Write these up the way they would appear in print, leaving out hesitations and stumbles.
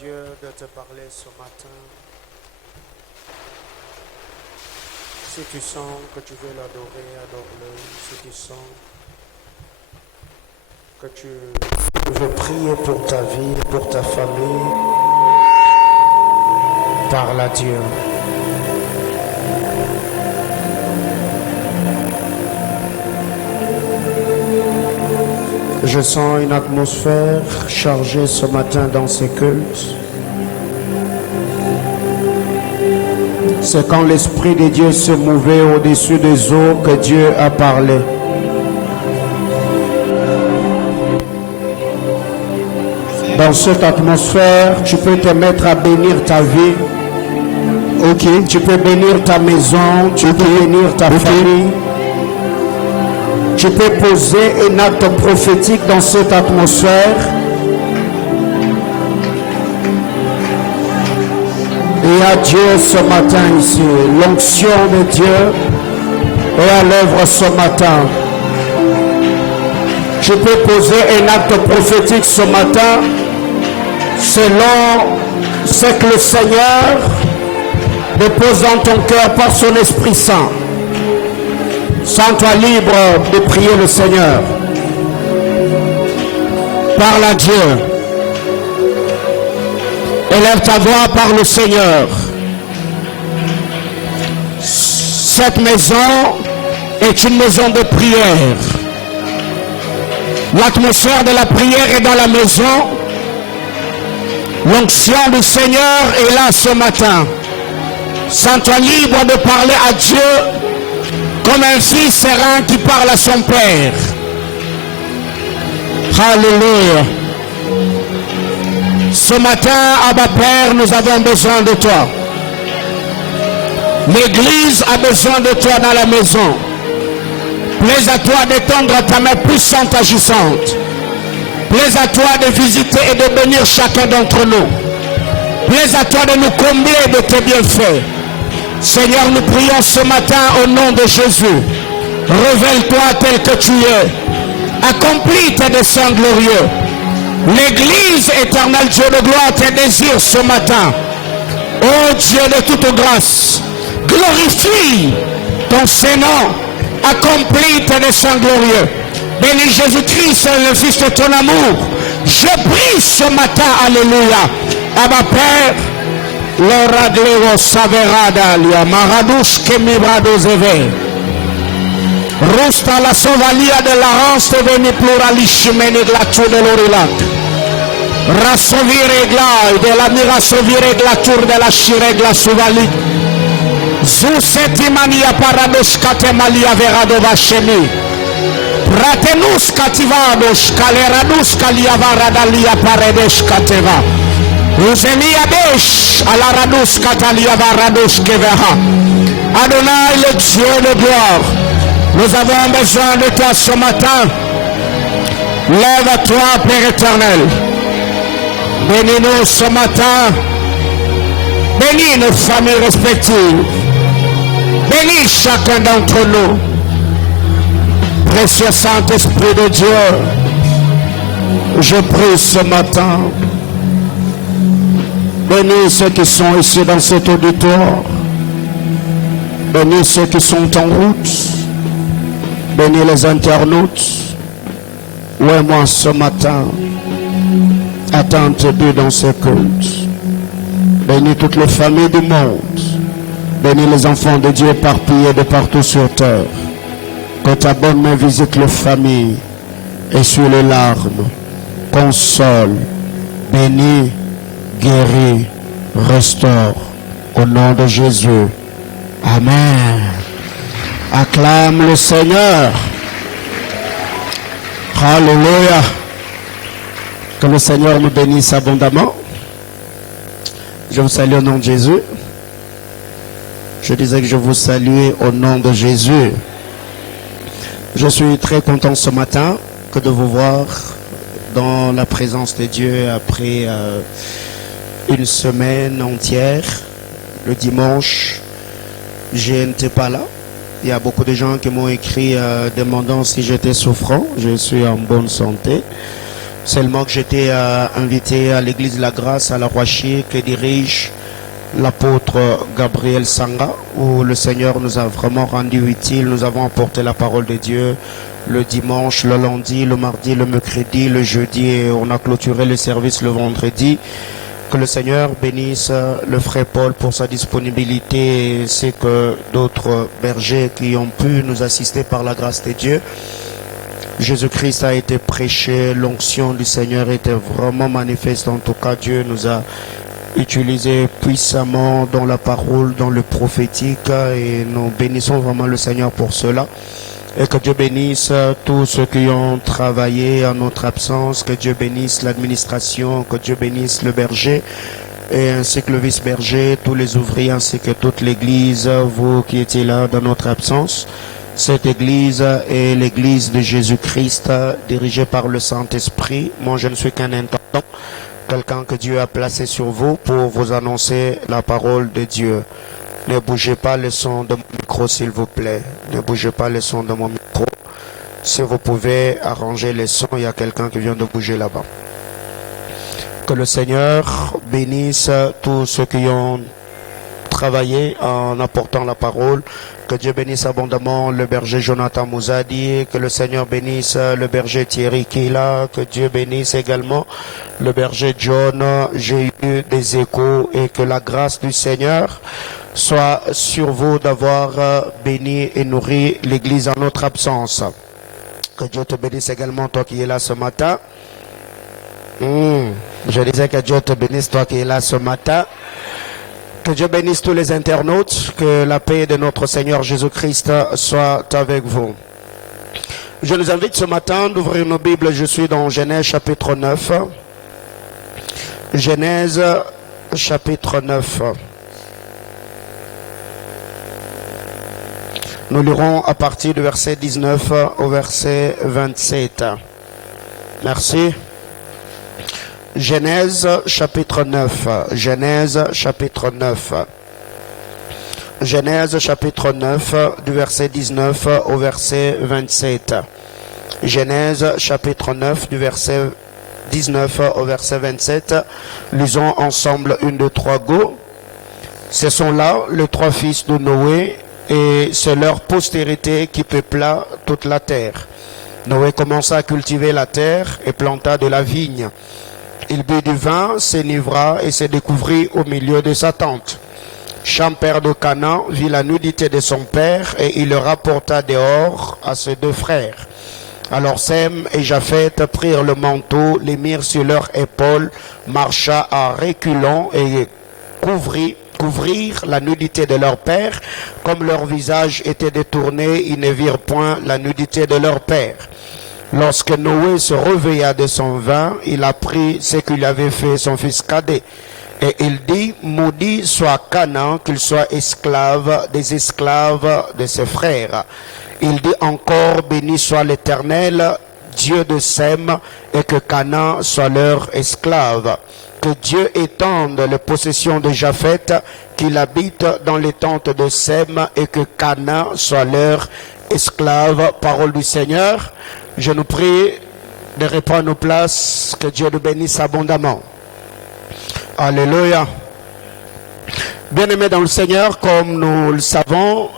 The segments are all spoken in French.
Dieu de te parler ce matin. Si tu sens que tu veux l'adorer, adore-le. Si tu sens que tu veux prier pour ta vie, pour ta famille, parle à Dieu. Je sens une atmosphère chargée ce matin dans ces cultes. C'est quand l'Esprit de Dieu se mouvait au-dessus des eaux que Dieu a parlé. Dans cette atmosphère, tu peux te mettre à bénir ta vie. Ok. Tu peux bénir ta maison, tu peux bénir ta famille. Tu peux poser un acte prophétique dans cette atmosphère. Et à Dieu ce matin ici. L'onction de Dieu est à l'œuvre ce matin. Tu peux poser un acte prophétique ce matin selon ce que le Seigneur dépose dans ton cœur par son Esprit Saint. Sens-toi libre de prier le Seigneur. Parle à Dieu. Élève ta voix par le Seigneur. Cette maison est une maison de prière. L'atmosphère de la prière est dans la maison. L'onction du Seigneur est là ce matin. Sens-toi libre de parler à Dieu comme un fils serein qui parle à son père. Alléluia. Ce matin, Abba Père, nous avons besoin de toi. L'Église a besoin de toi dans la maison. Plaise à toi d'étendre ta main puissante agissante. Plaise à toi de visiter et de bénir chacun d'entre nous. Plaise à toi de nous combler de tes bienfaits. Seigneur, nous prions ce matin au nom de Jésus. Révèle-toi tel que tu es. Accomplis tes desseins glorieux. L'Église éternelle, Dieu de gloire, te désire ce matin. Ô Dieu de toute grâce, glorifie ton Saint-Nom. Accomplis tes desseins glorieux. Bénis Jésus-Christ, le Fils de ton amour. Je prie ce matin, alléluia. Abba Père, l'oragleo saverada lia maradus che mi brado zeve. Rusta la sovalia de la rance veni pluralissime glaciu de l'orilac. Rassovire glai de la mirasovire glatur de la shiregla suvali. Zu settimania parados catemalia veradova shemi. Pratenus cativados caleradus caliavaradalia paredes cateva. Uzemia desh alaradus catalia varadus keveha. Adonai, le Dieu de gloire, nous avons besoin de toi ce matin. Lève-toi, Père éternel. Bénis-nous ce matin. Bénis nos familles respectives. Bénis chacun d'entre nous. Précieux Saint-Esprit de Dieu, je prie ce matin. Bénis ceux qui sont ici dans cet auditoire. Bénis ceux qui sont en route. Bénis les internautes. Ouais, moi ce matin, attends-toi dans ce culte. Bénis toutes les familles du monde. Bénis les enfants de Dieu éparpillés de partout sur terre. Que ta bonne main visite les familles et sur les larmes. Console, bénis, guéris, restaure. Au nom de Jésus. Amen. Acclame le Seigneur. Alléluia. Que le Seigneur nous bénisse abondamment. Je vous salue au nom de Jésus. Je disais que je vous salue au nom de Jésus. Je suis très content ce matin que de vous voir dans la présence de Dieu après une semaine entière. Le dimanche, je n'étais pas là. Il y a beaucoup de gens qui m'ont écrit demandant si j'étais souffrant. Je suis en bonne santé. seulement que j'étais invité à l'église La Grâce à La Rocher que dirige l'apôtre Gabriel Sanga, où le Seigneur nous a vraiment rendu utile. Nous avons apporté la parole de Dieu le dimanche, le lundi, le mardi, le mercredi, le jeudi, et on a clôturé le service le vendredi. Que le Seigneur bénisse le frère Paul pour sa disponibilité, c'est que d'autres bergers qui ont pu nous assister par la grâce de Dieu. Jésus-Christ a été prêché, l'onction du Seigneur était vraiment manifeste. En tout cas, Dieu nous a utilisé puissamment dans la parole, dans le prophétique, et nous bénissons vraiment le Seigneur pour cela. Et que Dieu bénisse tous ceux qui ont travaillé en notre absence, que Dieu bénisse l'administration, que Dieu bénisse le berger, et ainsi que le vice-berger, tous les ouvriers, ainsi que toute l'église, vous qui étiez là dans notre absence. Cette église est l'église de Jésus-Christ, dirigée par le Saint-Esprit. Moi, je ne suis qu'un intendant, quelqu'un que Dieu a placé sur vous pour vous annoncer la parole de Dieu. Ne bougez pas le son de mon micro, s'il vous plaît. Ne bougez pas le son de mon micro. Si vous pouvez arranger les sons, il y a quelqu'un qui vient de bouger là-bas. Que le Seigneur bénisse tous ceux qui ont travaillé en apportant la parole. Que Dieu bénisse abondamment le berger Jonathan Mouzadi. Que le Seigneur bénisse le berger Thierry Kila. Que Dieu bénisse également le berger John. J'ai eu des échos, et que la grâce du Seigneur soit sur vous d'avoir béni et nourri l'église en notre absence. Que Dieu te bénisse également, toi qui es là ce matin. Je disais que Dieu te bénisse, toi qui es là ce matin. Que Dieu bénisse tous les internautes. Que la paix de notre Seigneur Jésus-Christ soit avec vous. Je nous invite ce matin d'ouvrir nos Bibles. Je suis dans Genèse chapitre 9. Genèse chapitre 9. Nous lirons à partir du verset 19 au verset 27. Merci. Genèse chapitre 9. Genèse chapitre 9. Genèse chapitre 9 du verset 19 au verset 27. Genèse chapitre 9 du verset 19 au verset 27. Lisons ensemble une, deux, trois, go. Ce sont là les trois fils de Noé, et c'est leur postérité qui peupla toute la terre. Noé commença à cultiver la terre et planta de la vigne. Il but du vin, s'enivra et se découvrit au milieu de sa tente. Cham, père de Canaan, vit la nudité de son père, et il le rapporta dehors à ses deux frères. Alors Sem et Japheth prirent le manteau, les mirent sur leurs épaules, marcha à reculons et couvrirent la nudité de leur père. Comme leur visage était détourné, ils ne virent point la nudité de leur père. Lorsque Noé se réveilla de son vin, il apprit ce qu'il avait fait son fils cadet. Et il dit, maudit soit Canaan, qu'il soit esclave des esclaves de ses frères. Il dit encore, béni soit l'Éternel, Dieu de Sem, et que Canaan soit leur esclave. Que Dieu étende les possessions de Japheth, qu'il habite dans les tentes de Sem, et que Canaan soit leur esclave. Parole du Seigneur. Je nous prie de reprendre nos places, que Dieu nous bénisse abondamment. Alléluia. Bien-aimés dans le Seigneur, comme nous le savons,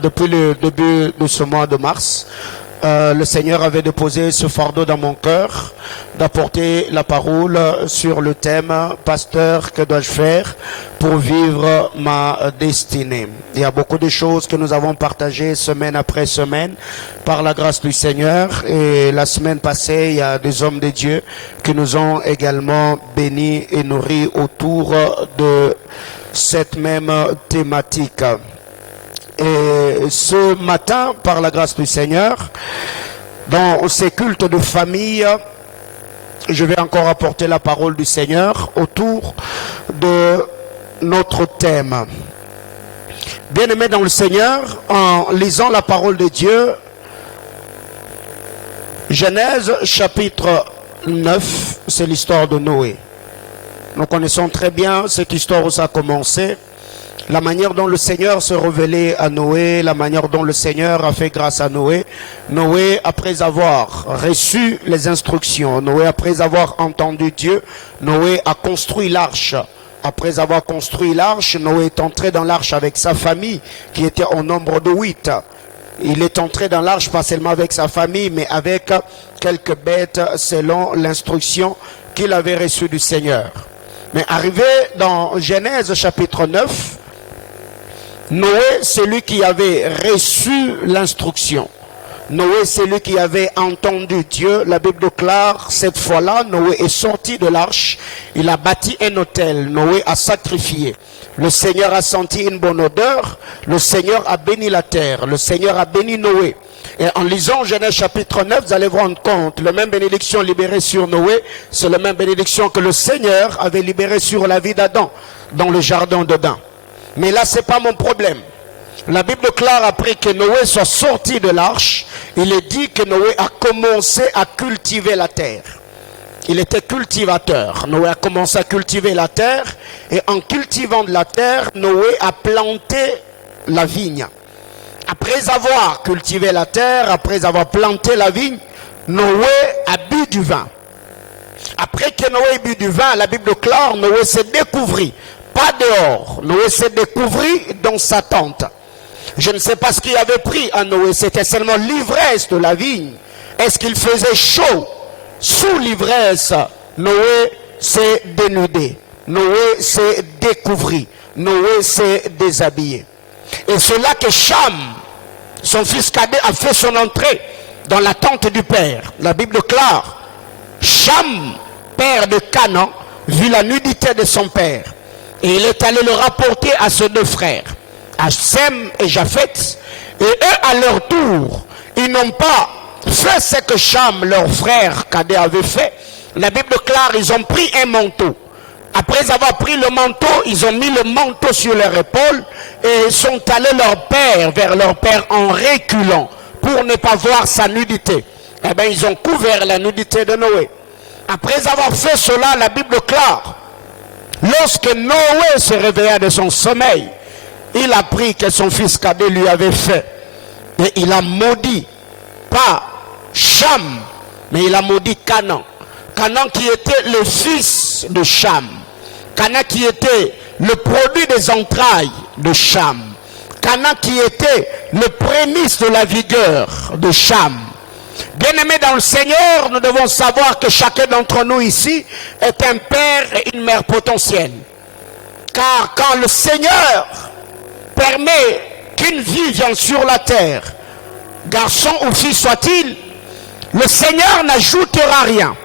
depuis le début de ce mois de mars, le Seigneur avait déposé ce fardeau dans mon cœur d'apporter la parole sur le thème « Pasteur, que dois-je faire pour vivre ma destinée ?» Il y a beaucoup de choses que nous avons partagées semaine après semaine par la grâce du Seigneur, et la semaine passée, il y a des hommes de Dieu qui nous ont également bénis et nourris autour de cette même thématique. Et ce matin, par la grâce du Seigneur, dans ces cultes de famille, je vais encore apporter la parole du Seigneur autour de notre thème. Bien-aimés dans le Seigneur, en lisant la parole de Dieu, Genèse chapitre 9, c'est l'histoire de Noé. Nous connaissons très bien cette histoire où ça a commencé. La manière dont le Seigneur se révélait à Noé, la manière dont le Seigneur a fait grâce à Noé. Noé, après avoir reçu les instructions, Noé, après avoir entendu Dieu, Noé a construit l'arche. Après avoir construit l'arche, Noé est entré dans l'arche avec sa famille, qui était au nombre de 8. Il est entré dans l'arche pas seulement avec sa famille, mais avec quelques bêtes selon l'instruction qu'il avait reçue du Seigneur. Mais arrivé dans Genèse chapitre 9, Noé, celui qui avait reçu l'instruction, Noé, celui qui avait entendu Dieu, la Bible déclare, cette fois-là, Noé est sorti de l'arche, il a bâti un autel, Noé a sacrifié. Le Seigneur a senti une bonne odeur, le Seigneur a béni la terre, le Seigneur a béni Noé. Et en lisant Genèse chapitre 9, vous allez vous rendre compte, la même bénédiction libérée sur Noé, c'est la même bénédiction que le Seigneur avait libérée sur la vie d'Adam, dans le jardin d'Éden. Mais là, ce n'est pas mon problème. La Bible déclare après que Noé soit sorti de l'arche, il est dit que Noé a commencé à cultiver la terre. Il était cultivateur. Noé a commencé à cultiver la terre et en cultivant de la terre, Noé a planté la vigne. Après avoir cultivé la terre, après avoir planté la vigne, Noé a bu du vin. Après que Noé ait bu du vin, la Bible déclare, Noé s'est découvert. Pas dehors. Noé s'est découvert dans sa tente. Je ne sais pas ce qu'il avait pris à Noé. C'était seulement l'ivresse de la vigne. Est-ce qu'il faisait chaud? Sous l'ivresse, Noé s'est dénudé. Noé s'est découvert. Noé s'est déshabillé. Et c'est là que Cham, son fils cadet, a fait son entrée dans la tente du père. La Bible déclare, Cham, père de Canaan, vit la nudité de son père. Et il est allé le rapporter à ses deux frères, à Sem et Japheth. Et eux, à leur tour, ils n'ont pas fait ce que Cham, leur frère cadet, avait fait. La Bible déclare, ils ont pris un manteau. Après avoir pris le manteau, ils ont mis le manteau sur leur épaule et ils sont allés vers leur père en reculant pour ne pas voir sa nudité. Eh bien, ils ont couvert la nudité de Noé. Après avoir fait cela, la Bible déclare, lorsque Noé se réveilla de son sommeil, il apprit que son fils cadet lui avait fait. Et il a maudit, pas Cham, mais il a maudit Canaan. Canaan qui était le fils de Cham. Canaan qui était le produit des entrailles de Cham. Canaan qui était le prémisse de la vigueur de Cham. Bien-aimés dans le Seigneur, nous devons savoir que chacun d'entre nous ici est un père et une mère potentielle. Car quand le Seigneur permet qu'une vie vienne sur la terre, garçon ou fille soit-il, le Seigneur n'ajoutera rien.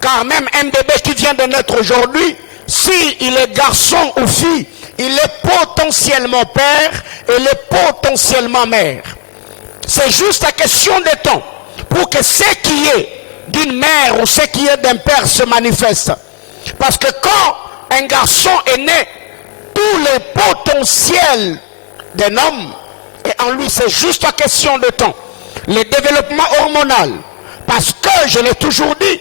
Car même un bébé qui vient de naître aujourd'hui, s'il est garçon ou fille, il est potentiellement père et il est potentiellement mère. C'est juste la question de temps pour que ce qui est d'une mère ou ce qui est d'un père se manifeste. Parce que quand un garçon est né, tous les potentiels d'un homme, et en lui c'est juste la question de temps. Le développement hormonal. Parce que, je l'ai toujours dit,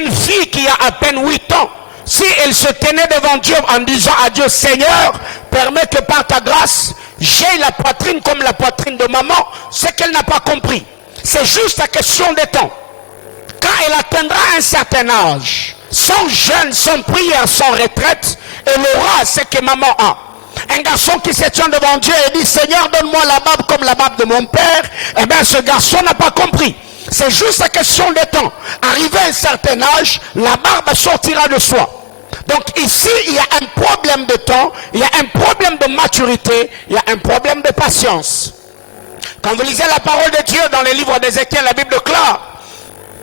une fille qui a à peine 8 ans, si elle se tenait devant Dieu en disant à Dieu, Seigneur, permets que par ta grâce, j'ai la poitrine comme la poitrine de maman, c'est qu'elle n'a pas compris. C'est juste la question de temps. Quand elle atteindra un certain âge, sans jeûne, sans prière, sans retraite, elle aura ce que maman a. Un garçon qui se tient devant Dieu et dit, Seigneur, donne-moi la barbe comme la barbe de mon père, eh bien ce garçon n'a pas compris. C'est juste la question de temps. Arrivé à un certain âge, la barbe sortira de soi. Donc ici, il y a un problème de temps, il y a un problème de maturité, il y a un problème de patience. Quand vous lisez la parole de Dieu dans les livres d'Ézéchiel, la Bible déclare,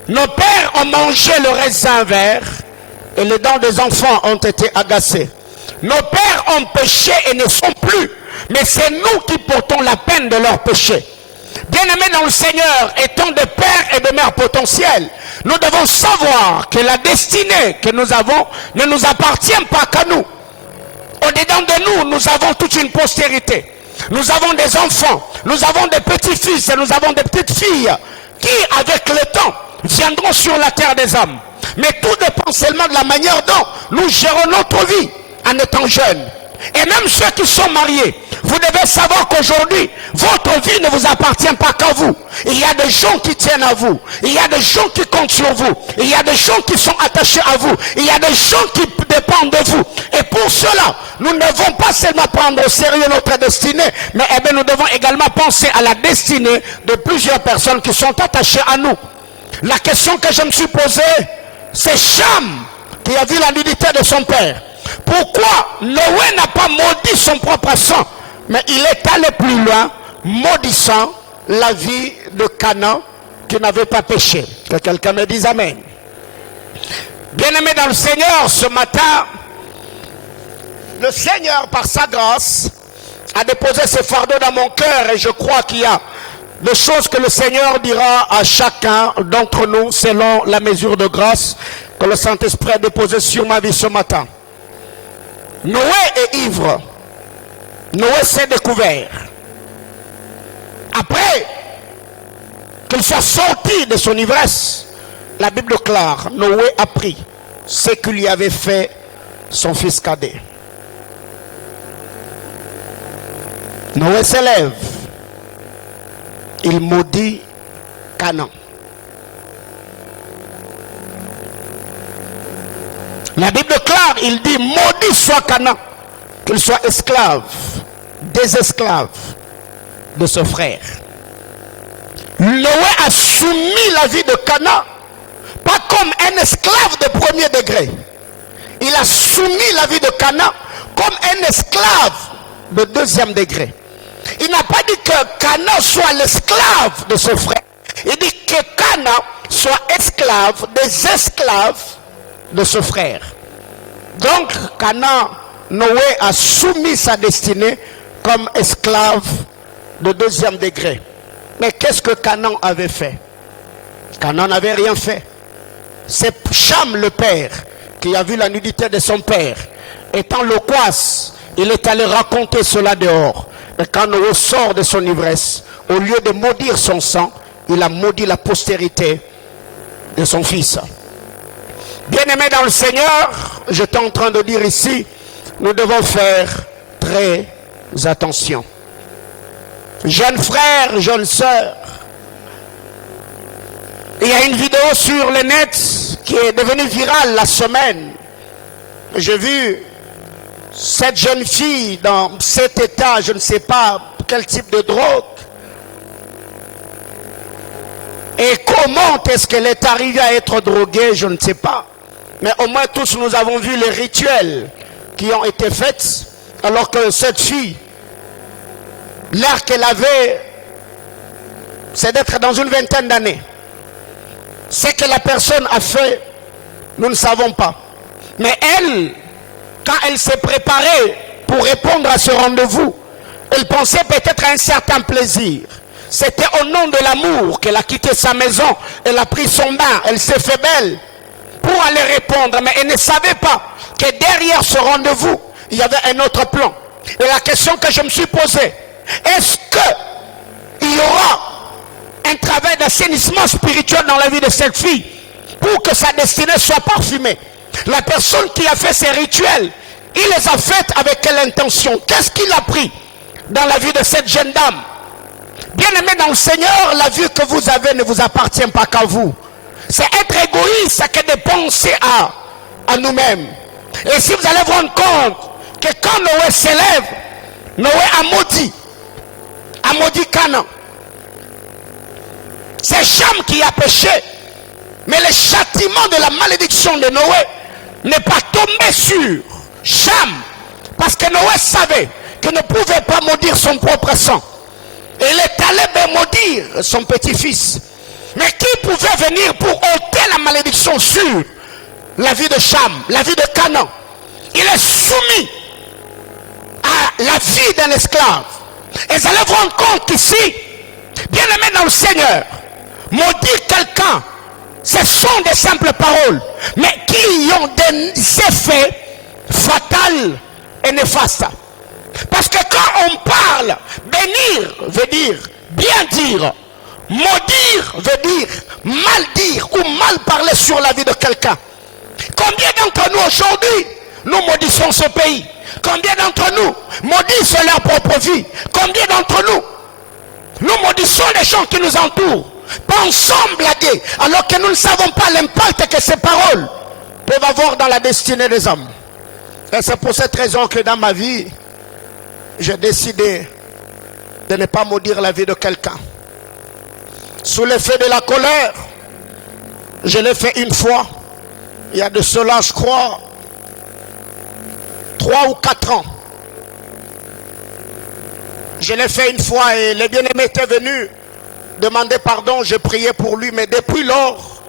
nos pères ont mangé le raisin vert et les dents des enfants ont été agacées. Nos pères ont péché et ne sont plus, mais c'est nous qui portons la peine de leur péché. Bien-aimés dans le Seigneur, étant des pères et des mères potentiels, nous devons savoir que la destinée que nous avons ne nous appartient pas qu'à nous. Au-dedans de nous, nous avons toute une postérité. Nous avons des enfants, nous avons des petits-fils et nous avons des petites filles qui, avec le temps, viendront sur la terre des hommes. Mais tout dépend seulement de la manière dont nous gérons notre vie en étant jeunes. Et même ceux qui sont mariés, vous devez savoir qu'aujourd'hui, votre vie ne vous appartient pas qu'à vous. Il y a des gens qui tiennent à vous. Il y a des gens qui comptent sur vous. Il y a des gens qui sont attachés à vous. Il y a des gens qui dépendent de vous. Et pour cela, nous ne devons pas seulement prendre au sérieux notre destinée, mais nous devons également penser à la destinée de plusieurs personnes qui sont attachées à nous. La question que je me suis posée, c'est Cham qui a vu la nudité de son père. Pourquoi Noé n'a pas maudit son propre sang, mais il est allé plus loin, maudissant la vie de Canaan qui n'avait pas péché. Que quelqu'un me dise Amen. Bien-aimé dans le Seigneur, ce matin, le Seigneur, par sa grâce, a déposé ses fardeaux dans mon cœur et je crois qu'il y a des choses que le Seigneur dira à chacun d'entre nous selon la mesure de grâce que le Saint-Esprit a déposé sur ma vie ce matin. Noé est ivre. Noé s'est découvert. Après qu'il soit sorti de son ivresse, la Bible déclare, Noé a pris ce que lui avait fait son fils cadet. Noé s'élève. Il maudit Canaan. La Bible déclare, il dit, maudit soit Canaan, qu'il soit esclave, des esclaves de ce frère. Noé a soumis la vie de Canaan, pas comme un esclave de premier degré. Il a soumis la vie de Canaan comme un esclave de deuxième degré. Il n'a pas dit que Canaan soit l'esclave de ce frère. Il dit que Canaan soit esclave des esclaves de ce frère. Donc Canaan, Noé a soumis sa destinée comme esclave de deuxième degré. Mais qu'est-ce que Canaan avait fait? Canaan n'avait rien fait. C'est Cham le père qui a vu la nudité de son père. Étant loquace, il est allé raconter cela dehors. Et quand Noé sort de son ivresse, au lieu de maudire son sang, il a maudit la postérité de son fils. Bien-aimé dans le Seigneur, j'étais en train de dire ici, nous devons faire très attention. Jeunes frères, jeunes sœurs, il y a une vidéo sur le net qui est devenue virale la semaine. J'ai vu cette jeune fille dans cet état, je ne sais pas quel type de drogue. Et comment est-ce qu'elle est arrivée à être droguée, je ne sais pas. Mais au moins tous nous avons vu les rituels qui ont été faits, alors que cette fille, l'âge qu'elle avait, c'est d'être dans une vingtaine d'années. Ce que la personne a fait, nous ne savons pas. Mais elle, quand elle s'est préparée pour répondre à ce rendez-vous, elle pensait peut-être à un certain plaisir. C'était au nom de l'amour qu'elle a quitté sa maison, elle a pris son bain, elle s'est fait belle pour aller répondre. Mais elle ne savait pas que derrière ce rendez-vous, il y avait un autre plan. Et la question que je me suis posée, est-ce qu'il y aura un travail d'assainissement spirituel dans la vie de cette fille pour que sa destinée soit parfumée? La personne qui a fait ces rituels, il les a faits avec quelle intention? Qu'est-ce qu'il a pris dans la vie de cette jeune dame? Bien-aimé dans le Seigneur, la vie que vous avez ne vous appartient pas qu'à vous. C'est être égoïste que de penser à nous-mêmes. Et si vous allez vous rendre compte que quand Noé s'élève, Noé a maudit Canaan. C'est Cham qui a péché. Mais le châtiment de la malédiction de Noé n'est pas tombé sur Cham. Parce que Noé savait qu'il ne pouvait pas maudire son propre sang. Et il est allé maudire son petit-fils. Mais qui pouvait venir pour ôter la malédiction sur la vie de Cham, la vie de Canaan? Il est soumis à la vie d'un esclave. Et vous allez vous rendre compte qu'ici, bien aimé dans le Seigneur, maudire quelqu'un, ce sont des simples paroles, mais qui ont des effets fatals et néfastes. Parce que quand on parle, bénir veut dire bien dire, maudire veut dire mal dire ou mal parler sur la vie de quelqu'un. Combien d'entre nous aujourd'hui, nous maudissons ce pays? Combien d'entre nous maudissent leur propre vie? Combien d'entre nous maudissons les gens qui nous entourent, pensons blaguer, alors que nous ne savons pas l'impact que ces paroles peuvent avoir dans la destinée des hommes. Et c'est pour cette raison que dans ma vie, j'ai décidé de ne pas maudire la vie de quelqu'un. Sous l'effet de la colère, je l'ai fait une fois. Il y a de cela, je crois, 3 ou 4 ans. Je l'ai fait une fois et le bien-aimé était venu demander pardon. J'ai prié pour lui, mais depuis lors,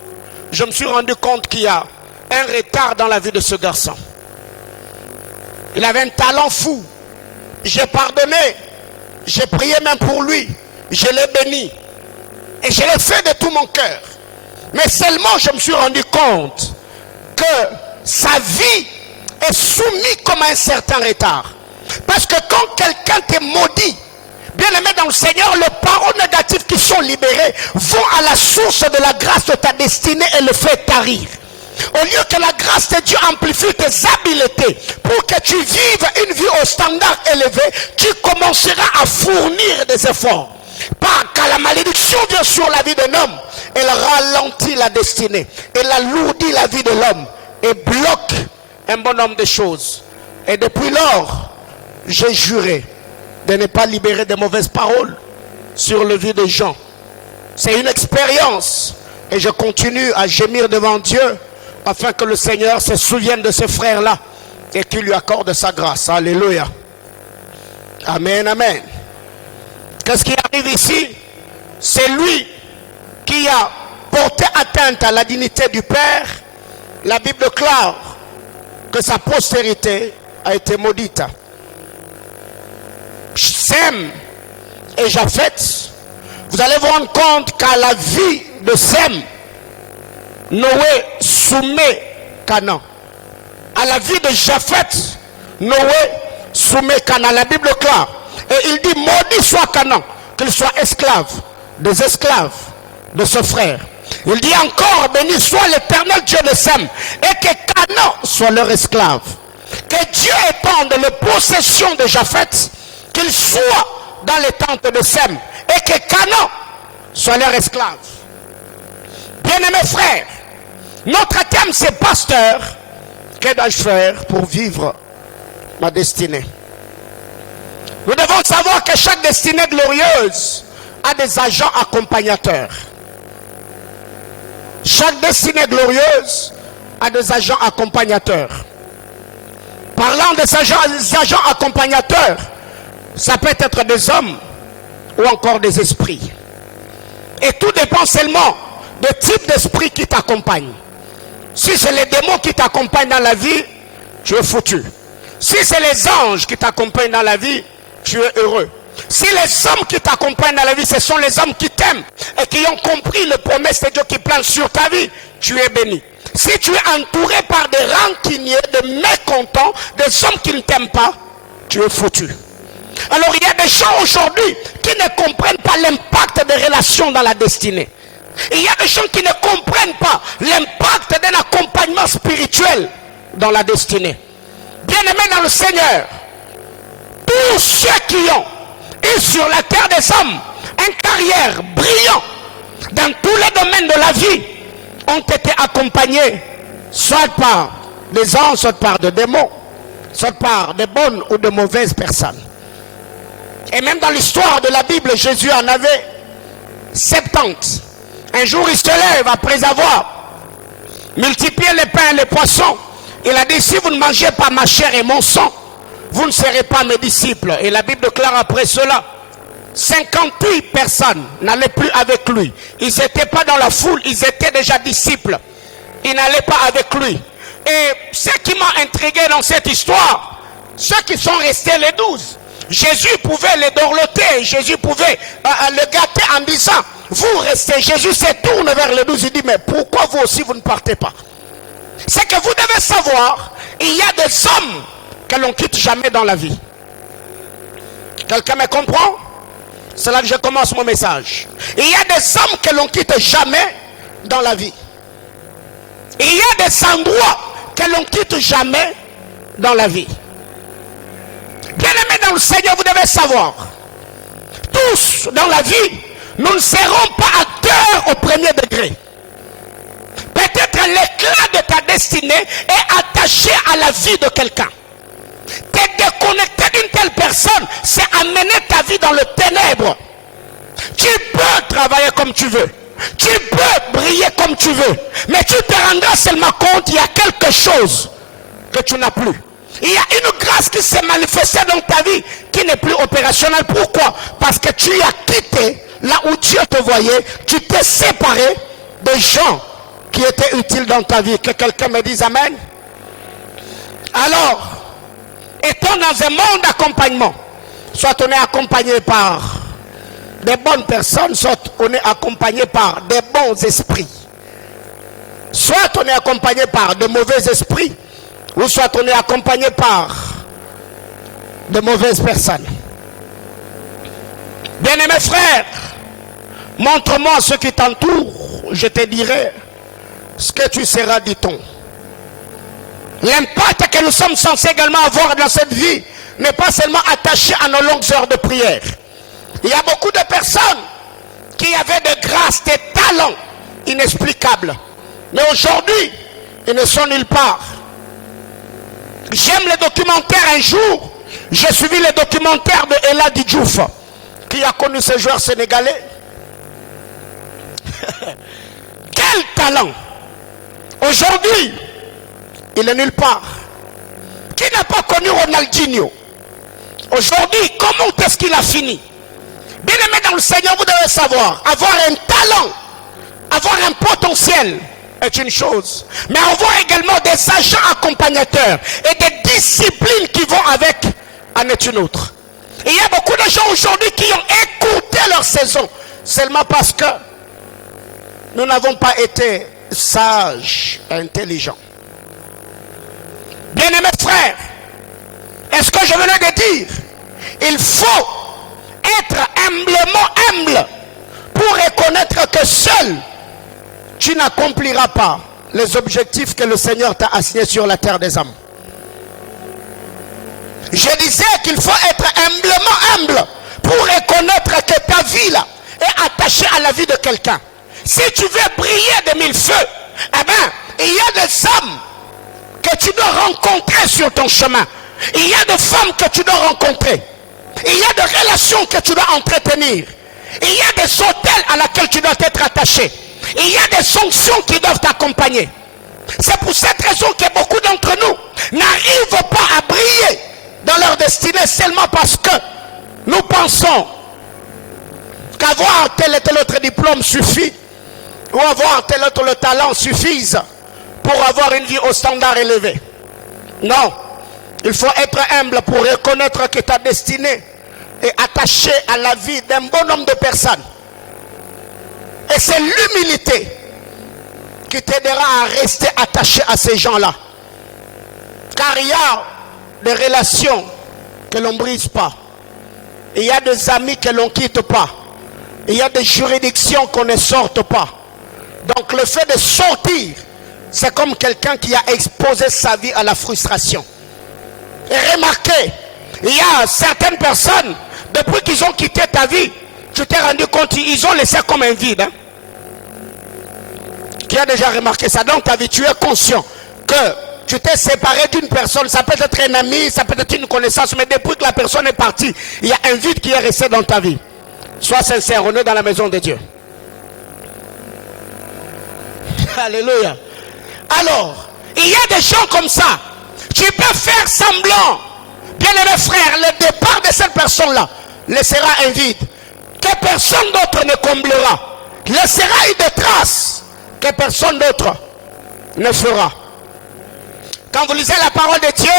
je me suis rendu compte qu'il y a un retard dans la vie de ce garçon. Il avait un talent fou. J'ai pardonné, j'ai prié même pour lui, je l'ai béni et je l'ai fait de tout mon cœur. Mais seulement je me suis rendu compte que sa vie est soumise comme à un certain retard. Parce que quand quelqu'un te maudit, bien aimé dans le Seigneur, les paroles négatives qui sont libérées vont à la source de la grâce de ta destinée et le fait tarir. Au lieu que la grâce de Dieu amplifie tes habiletés pour que tu vives une vie au standard élevé, tu commenceras à fournir des efforts. Pas quand la malédiction vient sur la vie d'un homme, elle ralentit la destinée, elle alourdit la vie de l'homme et bloque un bon nombre de choses. Et depuis lors, j'ai juré de ne pas libérer de mauvaises paroles sur la vie des gens. C'est une expérience et je continue à gémir devant Dieu afin que le Seigneur se souvienne de ce frère-là et qu'il lui accorde sa grâce. Alléluia. Amen, amen. Qu'est-ce qui arrive ici? C'est lui qui a porté atteinte à la dignité du Père. La Bible déclare que sa postérité a été maudite. Sem et Japheth, vous allez vous rendre compte qu'à la vie de Sem, Noé soumet Canaan. À la vie de Japheth, Noé soumet Canaan. La Bible déclare, et il dit, maudit soit Canaan, qu'il soit esclave, des esclaves de ce frère. Il dit encore, béni soit l'Éternel Dieu de Sem, et que Canaan soit leur esclave. Que Dieu étende les possessions de Japheth, qu'il soit dans les tentes de Sem, et que Canaan soit leur esclave. Bien-aimés frères, notre thème c'est pasteur. Que dois-je faire pour vivre ma destinée? Nous devons savoir que chaque destinée glorieuse a des agents accompagnateurs. Chaque destinée glorieuse a des agents accompagnateurs. Parlant de ces agents accompagnateurs, ça peut être des hommes ou encore des esprits. Et tout dépend seulement du type d'esprit qui t'accompagne. Si c'est les démons qui t'accompagnent dans la vie, tu es foutu. Si c'est les anges qui t'accompagnent dans la vie, tu es heureux. Si les hommes qui t'accompagnent dans la vie, ce sont les hommes qui t'aiment et qui ont compris les promesses de Dieu qui planent sur ta vie, tu es béni. Si tu es entouré par des rancuniers, des mécontents, des hommes qui ne t'aiment pas, tu es foutu. Alors il y a des gens aujourd'hui qui ne comprennent pas l'impact des relations dans la destinée. Il y a des gens qui ne comprennent pas l'impact d'un accompagnement spirituel dans la destinée. Bien-aimés dans le Seigneur, tous ceux qui ont eu sur la terre des hommes une carrière brillante dans tous les domaines de la vie ont été accompagnés soit par des anges, soit par des démons, soit par de bonnes ou de mauvaises personnes. Et même dans l'histoire de la Bible, Jésus en avait 70. Un jour, il se lève après avoir multiplié les pains et les poissons. Il a dit, si vous ne mangez pas ma chair et mon sang, vous ne serez pas mes disciples. Et la Bible déclare après cela, 58 personnes n'allaient plus avec lui. Ils n'étaient pas dans la foule, ils étaient déjà disciples. Ils n'allaient pas avec lui. Et ce qui m'a intrigué dans cette histoire, ceux qui sont restés les 12, Jésus pouvait les dorloter, Jésus pouvait le gâter en disant, vous restez. Jésus se tourne vers les 12 et dit, mais pourquoi vous aussi vous ne partez pas? C'est que vous devez savoir, il y a des hommes que l'on ne quitte jamais dans la vie. Quelqu'un me comprend? C'est là que je commence mon message. Il y a des hommes que l'on ne quitte jamais dans la vie. Il y a des endroits que l'on ne quitte jamais dans la vie. Bien-aimés dans le Seigneur, vous devez savoir, tous dans la vie, nous ne serons pas acteurs au premier degré. Peut-être l'éclat de ta destinée est attaché à la vie de quelqu'un. T'es déconnecté d'une telle personne, c'est amener ta vie dans le ténèbre. Tu peux travailler comme tu veux. Tu peux briller comme tu veux. Mais tu te rendras seulement compte qu'il y a quelque chose que tu n'as plus. Il y a une grâce qui s'est manifestée dans ta vie qui n'est plus opérationnelle. Pourquoi? Parce que tu as quitté là où Dieu te voyait. Tu t'es séparé des gens qui étaient utiles dans ta vie. Que quelqu'un me dise Amen. Alors, étant dans un monde d'accompagnement, soit on est accompagné par des bonnes personnes, soit on est accompagné par des bons esprits. Soit on est accompagné par de mauvais esprits, ou soit on est accompagné par de mauvaises personnes. Bien-aimés frères, montre-moi ce qui t'entoure, je te dirai ce que tu seras, dit-on. L'impact que nous sommes censés également avoir dans cette vie n'est pas seulement attaché à nos longues heures de prière. Il y a beaucoup de personnes qui avaient de grâce, des talents inexplicables. Mais aujourd'hui, ils ne sont nulle part. J'aime les documentaires. Un jour, j'ai suivi les documentaires de Eladi Diouf, qui a connu ce joueur sénégalais. Quel talent! Aujourd'hui, il est nulle part. Qui n'a pas connu Ronaldinho? Aujourd'hui, comment est-ce qu'il a fini? Bien aimé dans le Seigneur, vous devez savoir, avoir un talent, avoir un potentiel est une chose, mais avoir également des agents accompagnateurs et des disciplines qui vont avec en est une autre. Et il y a beaucoup de gens aujourd'hui qui ont écouté leur saison seulement parce que nous n'avons pas été sages et intelligents. Bien-aimés frères, est-ce que je venais de dire, il faut être humblement humble pour reconnaître que seul tu n'accompliras pas les objectifs que le Seigneur t'a assignés sur la terre des hommes. Je disais qu'il faut être humblement humble pour reconnaître que ta vie là est attachée à la vie de quelqu'un. Si tu veux briller de mille feux, eh bien, il y a des hommes que tu dois rencontrer sur ton chemin. Il y a des femmes que tu dois rencontrer. Il y a des relations que tu dois entretenir. Il y a des hôtels à laquelle tu dois être attaché. Il y a des sanctions qui doivent t'accompagner. C'est pour cette raison que beaucoup d'entre nous n'arrivent pas à briller dans leur destinée seulement parce que nous pensons qu'avoir tel et tel autre diplôme suffit, ou avoir tel autre le talent suffise pour avoir une vie au standard élevé. Non, il faut être humble pour reconnaître que ta destinée est attachée à la vie d'un bon nombre de personnes. Et c'est l'humilité qui t'aidera à rester attaché à ces gens-là. Car il y a des relations que l'on ne brise pas. Il y a des amis que l'on ne quitte pas. Il y a des juridictions qu'on ne sorte pas. Donc le fait de sortir, c'est comme quelqu'un qui a exposé sa vie à la frustration. Et remarquez, il y a certaines personnes, depuis qu'ils ont quitté ta vie, tu t'es rendu compte, ils ont laissé comme un vide. Hein? Qui a déjà remarqué ça dans ta vie? Tu es conscient que tu t'es séparé d'une personne, ça peut être un ami, ça peut être une connaissance, mais depuis que la personne est partie, il y a un vide qui est resté dans ta vie. Sois sincère, on est dans la maison de Dieu. Alléluia. Alors, il y a des gens comme ça. Tu peux faire semblant. Bien aimé frère, le départ de cette personne-là laissera un vide que personne d'autre ne comblera. Laissera une trace que personne d'autre ne fera. Quand vous lisez la parole de Dieu,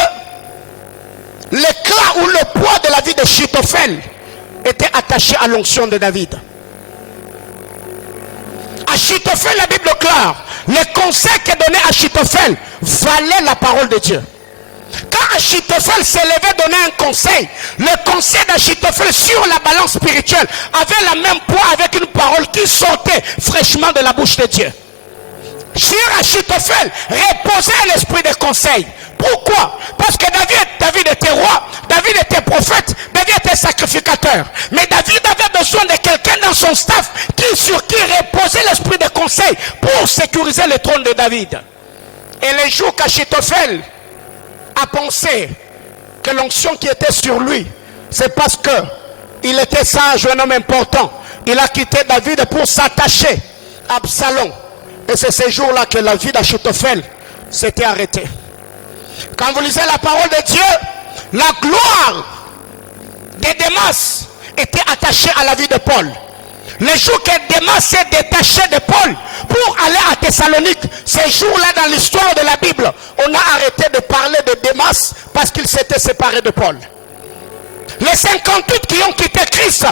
l'éclat ou le poids de la vie de Achitophel était attaché à l'onction de David. Achitophel, la Bible déclare, le conseil que donnait Achitophel valait la parole de Dieu. Quand Achitophel s'est levé donner un conseil, le conseil d'Achitophel sur la balance spirituelle avait la même poids avec une parole qui sortait fraîchement de la bouche de Dieu. Sur Achitophel reposait l'esprit de conseil. Pourquoi? Parce que David était roi, David était prophète, David était sacrificateur. Mais David avait besoin de quelqu'un dans son staff sur qui reposait l'esprit de conseil pour sécuriser le trône de David. Et les jours qu'Achitophel a pensé que l'onction qui était sur lui, c'est parce qu'il était sage, un homme important. Il a quitté David pour s'attacher à Absalom. Et c'est ces jours-là que la vie d'Achitophel s'était arrêtée. Quand vous lisez la parole de Dieu, la gloire de Démas était attachée à la vie de Paul. Le jour que Démas s'est détaché de Paul pour aller à Thessalonique, ces jours-là dans l'histoire de la Bible, on a arrêté de parler de Démas parce qu'il s'était séparé de Paul. Les 58 qui ont quitté Christ,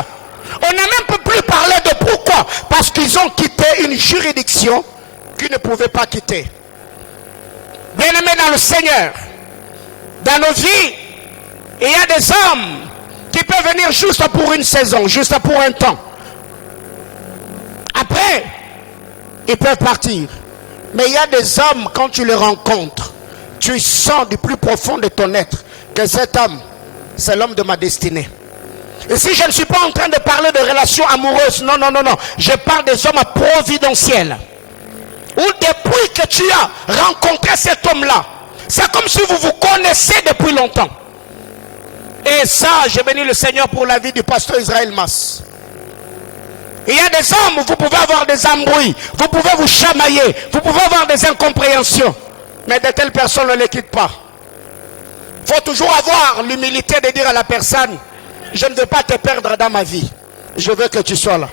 on n'a même plus parlé de pourquoi. Parce qu'ils ont quitté une juridiction qu'ils ne pouvaient pas quitter. Bien-aimés dans le Seigneur, dans nos vies, il y a des hommes qui peuvent venir juste pour une saison, juste pour un temps. Après, ils peuvent partir. Mais il y a des hommes, quand tu les rencontres, tu sens du plus profond de ton être que cet homme, c'est l'homme de ma destinée. Et si je ne suis pas en train de parler de relations amoureuses, non. Je parle des hommes providentiels. Ou depuis que tu as rencontré cet homme-là, c'est comme si vous vous connaissez depuis longtemps. Et ça, j'ai béni le Seigneur pour la vie du pasteur Israël Mas. Il y a des hommes où vous pouvez avoir des embrouilles, vous pouvez vous chamailler, vous pouvez avoir des incompréhensions. Mais de telles personnes ne les quittent pas. Il faut toujours avoir l'humilité de dire à la personne, je ne veux pas te perdre dans ma vie. Je veux que tu sois là.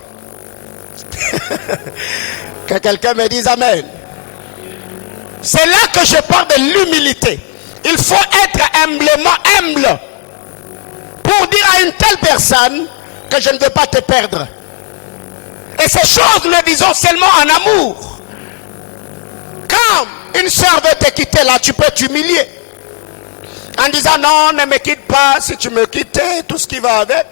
Que quelqu'un me dise amen. C'est là que je parle de l'humilité. Il faut être humblement humble pour dire à une telle personne que je ne veux pas te perdre. Et ces choses, nous les disons seulement en amour. Quand une sœur veut te quitter là, tu peux t'humilier. En disant non, ne me quitte pas, si tu me quittes, tout ce qui va avec.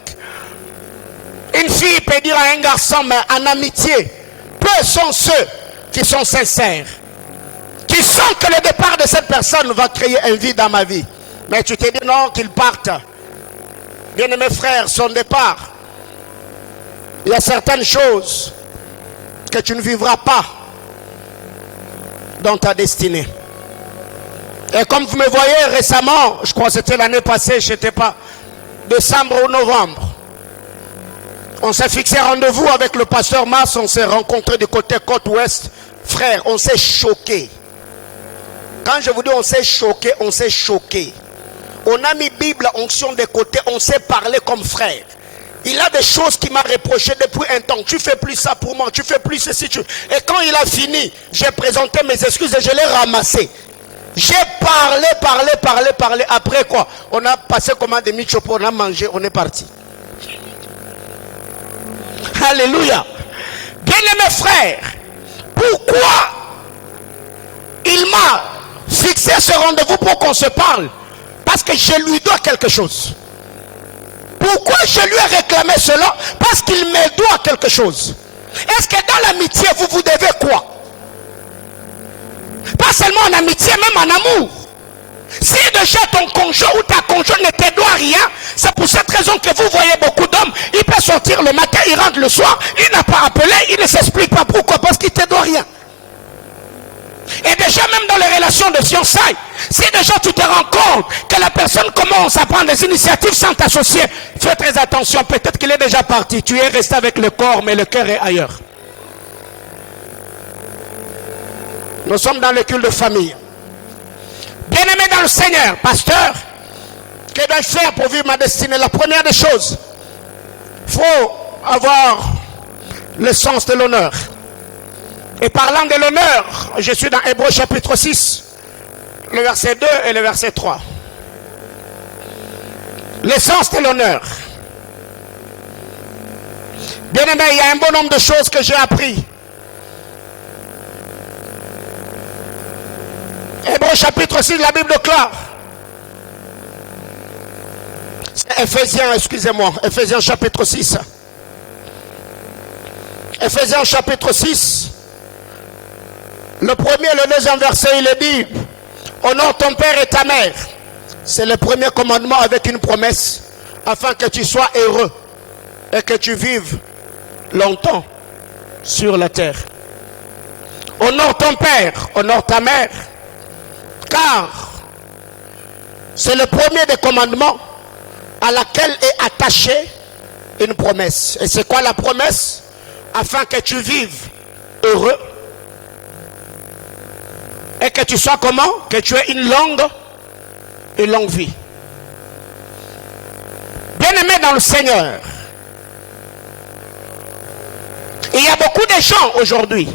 Une fille peut dire à un garçon, mais en amitié, peu sont ceux qui sont sincères, qui sentent que le départ de cette personne va créer un vide dans ma vie. Mais tu te dis non, qu'il parte. Bien-aimés frères, son départ, il y a certaines choses que tu ne vivras pas dans ta destinée. Et comme vous me voyez récemment, je crois que c'était l'année passée, je ne sais pas, décembre ou novembre, on s'est fixé rendez-vous avec le pasteur Mas, on s'est rencontré du côté côte ouest. Frère, on s'est choqué. Quand je vous dis on s'est choqué, on s'est choqué. On a mis Bible, onction de côté, on s'est parlé comme frère. Il a des choses qu'il m'a reproché depuis un temps. Tu fais plus ça pour moi, tu fais plus ceci. Et quand il a fini, j'ai présenté mes excuses et je l'ai ramassé. J'ai parlé. Après quoi? On a passé commande de mi-chopo, on a mangé, on est parti. Alléluia. Bien-aimés frères, pourquoi il m'a fixé ce rendez-vous pour qu'on se parle? Parce que je lui dois quelque chose. Pourquoi je lui ai réclamé cela? Parce qu'il me doit quelque chose. Est-ce que dans l'amitié, vous vous devez quoi? Pas seulement en amitié, même en amour. Si déjà ton conjoint ou ta conjointe ne te doit rien, c'est pour cette raison que vous voyez beaucoup d'hommes, il peut sortir le matin, il rentre le soir, il n'a pas appelé, il ne s'explique pas pourquoi, parce qu'il ne te doit rien. Et déjà même dans les relations de fiançailles, si déjà tu te rends compte que la personne commence à prendre des initiatives sans t'associer, fais très attention, peut-être qu'il est déjà parti, tu es resté avec le corps mais le cœur est ailleurs. Nous sommes dans le culte de famille. Bien-aimé dans le Seigneur, pasteur, que dois-je faire pour vivre ma destinée? La première des choses, il faut avoir le sens de l'honneur. Et parlant de l'honneur, je suis dans Hébreux chapitre 6, le verset 2 et le verset 3. L'essence de l'honneur. Bien-aimé, il y a un bon nombre de choses que j'ai appris. Hébreux chapitre 6, la Bible clare. Éphésiens, excusez-moi, Éphésiens chapitre 6. Éphésiens chapitre 6. Le premier et le deuxième verset, il est dit, Honore ton père et ta mère. C'est le premier commandement avec une promesse, afin que tu sois heureux et que tu vives longtemps sur la terre. Honore ton père, honore ta mère, car c'est le premier des commandements à laquelle est attachée une promesse. Et c'est quoi la promesse? Afin que tu vives heureux et que tu sois comment? Que tu aies une longue vie. Bien-aimé dans le Seigneur, il y a beaucoup de gens aujourd'hui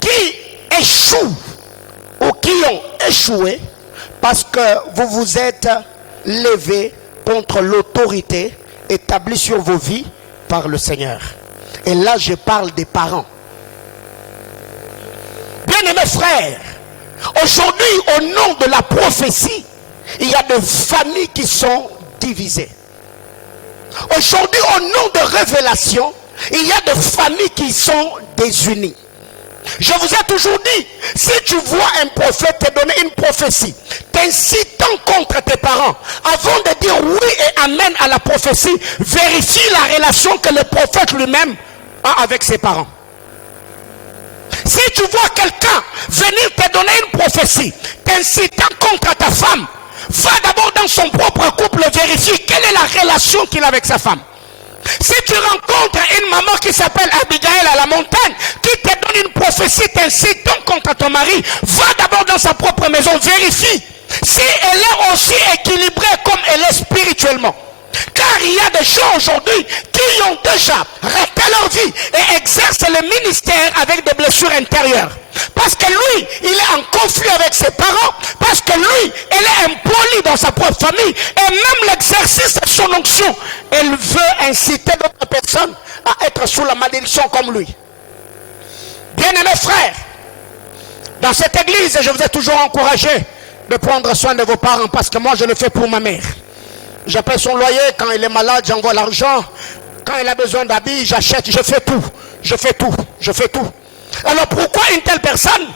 qui échouent ou qui ont échoué parce que vous vous êtes levé contre l'autorité établie sur vos vies par le Seigneur. Et là, je parle des parents. Bien-aimés frères, aujourd'hui, au nom de la prophétie, il y a des familles qui sont divisées. Aujourd'hui, au nom de révélation, il y a des familles qui sont désunies. Je vous ai toujours dit, si tu vois un prophète te donner une prophétie, t'incitant contre tes parents, avant de dire oui et amen à la prophétie, vérifie la relation que le prophète lui-même a avec ses parents. Si tu vois quelqu'un venir te donner une prophétie, t'incitant contre ta femme, va d'abord dans son propre couple vérifier quelle est la relation qu'il a avec sa femme. Si tu rencontres une maman qui s'appelle Abigail à la montagne, qui te donne une prophétie t'incitant contre ton mari, va d'abord dans sa propre maison, vérifie si elle est aussi équilibrée comme elle est spirituellement. Car il y a des gens aujourd'hui qui ont déjà raté leur vie et exercent le ministère avec des blessures intérieures. Parce que lui, il est en conflit avec ses parents, parce que lui, elle est impolie dans sa propre famille, et même l'exercice de son onction, elle veut inciter d'autres personnes à être sous la malédiction comme lui. Bien-aimés frères, dans cette église, je vous ai toujours encouragé de prendre soin de vos parents, parce que moi je le fais pour ma mère. J'appelle son loyer, quand il est malade, j'envoie l'argent. Quand il a besoin d'habits, j'achète, je fais tout. Alors pourquoi une telle personne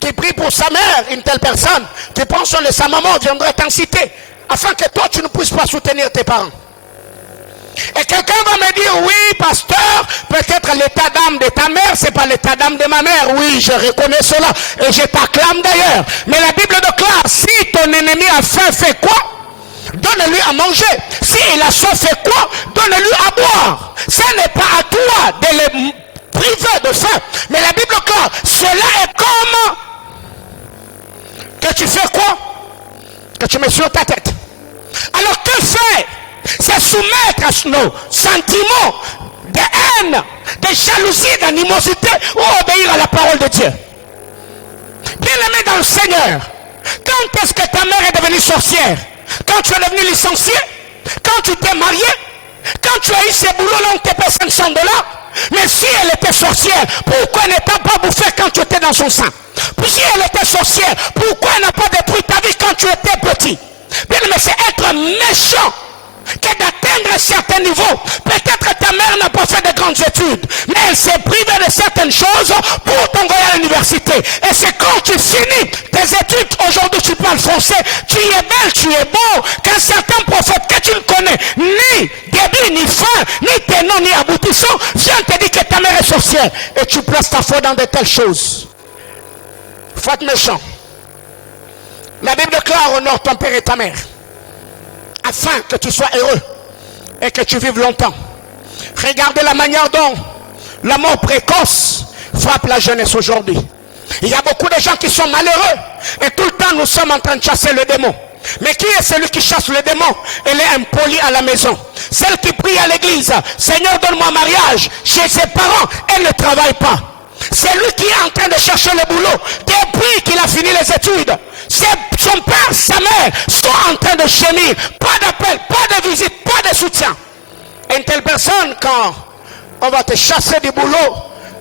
qui prie pour sa mère, une telle personne qui prend soin de sa maman viendrait t'inciter afin que toi tu ne puisses pas soutenir tes parents? Et quelqu'un va me dire, oui pasteur, peut-être l'état d'âme de ta mère, c'est pas l'état d'âme de ma mère. Oui, je reconnais cela et je t'acclame d'ailleurs. Mais la Bible déclare, si ton ennemi a faim, fais quoi? Donne-lui à manger. Si il a soif, fait quoi? Donne-lui à boire. Ce n'est pas à toi de le priver de faim. Mais la Bible déclare, cela est comme que tu fais quoi? Que tu mets sur ta tête. Alors que faire? C'est soumettre à nos sentiments de haine, de jalousie, d'animosité ou obéir à la parole de Dieu. Bien-aimé dans le Seigneur, quand est-ce que ta mère est devenue sorcière? Quand tu es devenu licencié, quand tu t'es marié, quand tu as eu ces boulots là où tu payes 500 $, mais si elle était sorcière, pourquoi elle n'a pas bouffé quand tu étais dans son sein? Si elle était sorcière, pourquoi elle n'a pas détruit ta vie quand tu étais petit? Bien, mais c'est être méchant que d'atteindre un certain niveau. Peut-être ta mère n'a pas fait de grandes études, mais elle s'est privée de certaines choses pour t'envoyer à l'université. Et c'est quand tu finis tes études, aujourd'hui tu parles français, tu es belle, tu es beau, qu'un certain prophète que tu ne connais ni début, ni fin, ni tenant, ni aboutissant, vient te dire que ta mère est sorcière. Et tu places ta foi dans de telles choses. Faut être méchant. La Bible déclare, honore ton père et ta mère, afin que tu sois heureux et que tu vives longtemps. Regardez la manière dont la mort précoce frappe la jeunesse aujourd'hui. Il y a beaucoup de gens qui sont malheureux et tout le temps nous sommes en train de chasser le démon. Mais qui est celui qui chasse le démon? Elle est impolie à la maison. Celle qui prie à l'église, Seigneur donne-moi un mariage, chez ses parents, elle ne travaille pas. C'est lui qui est en train de chercher le boulot depuis qu'il a fini les études. Son père, sa mère sont en train de gémir. Pas d'appel, pas de visite, pas de soutien. Et une telle personne, quand on va te chasser du boulot,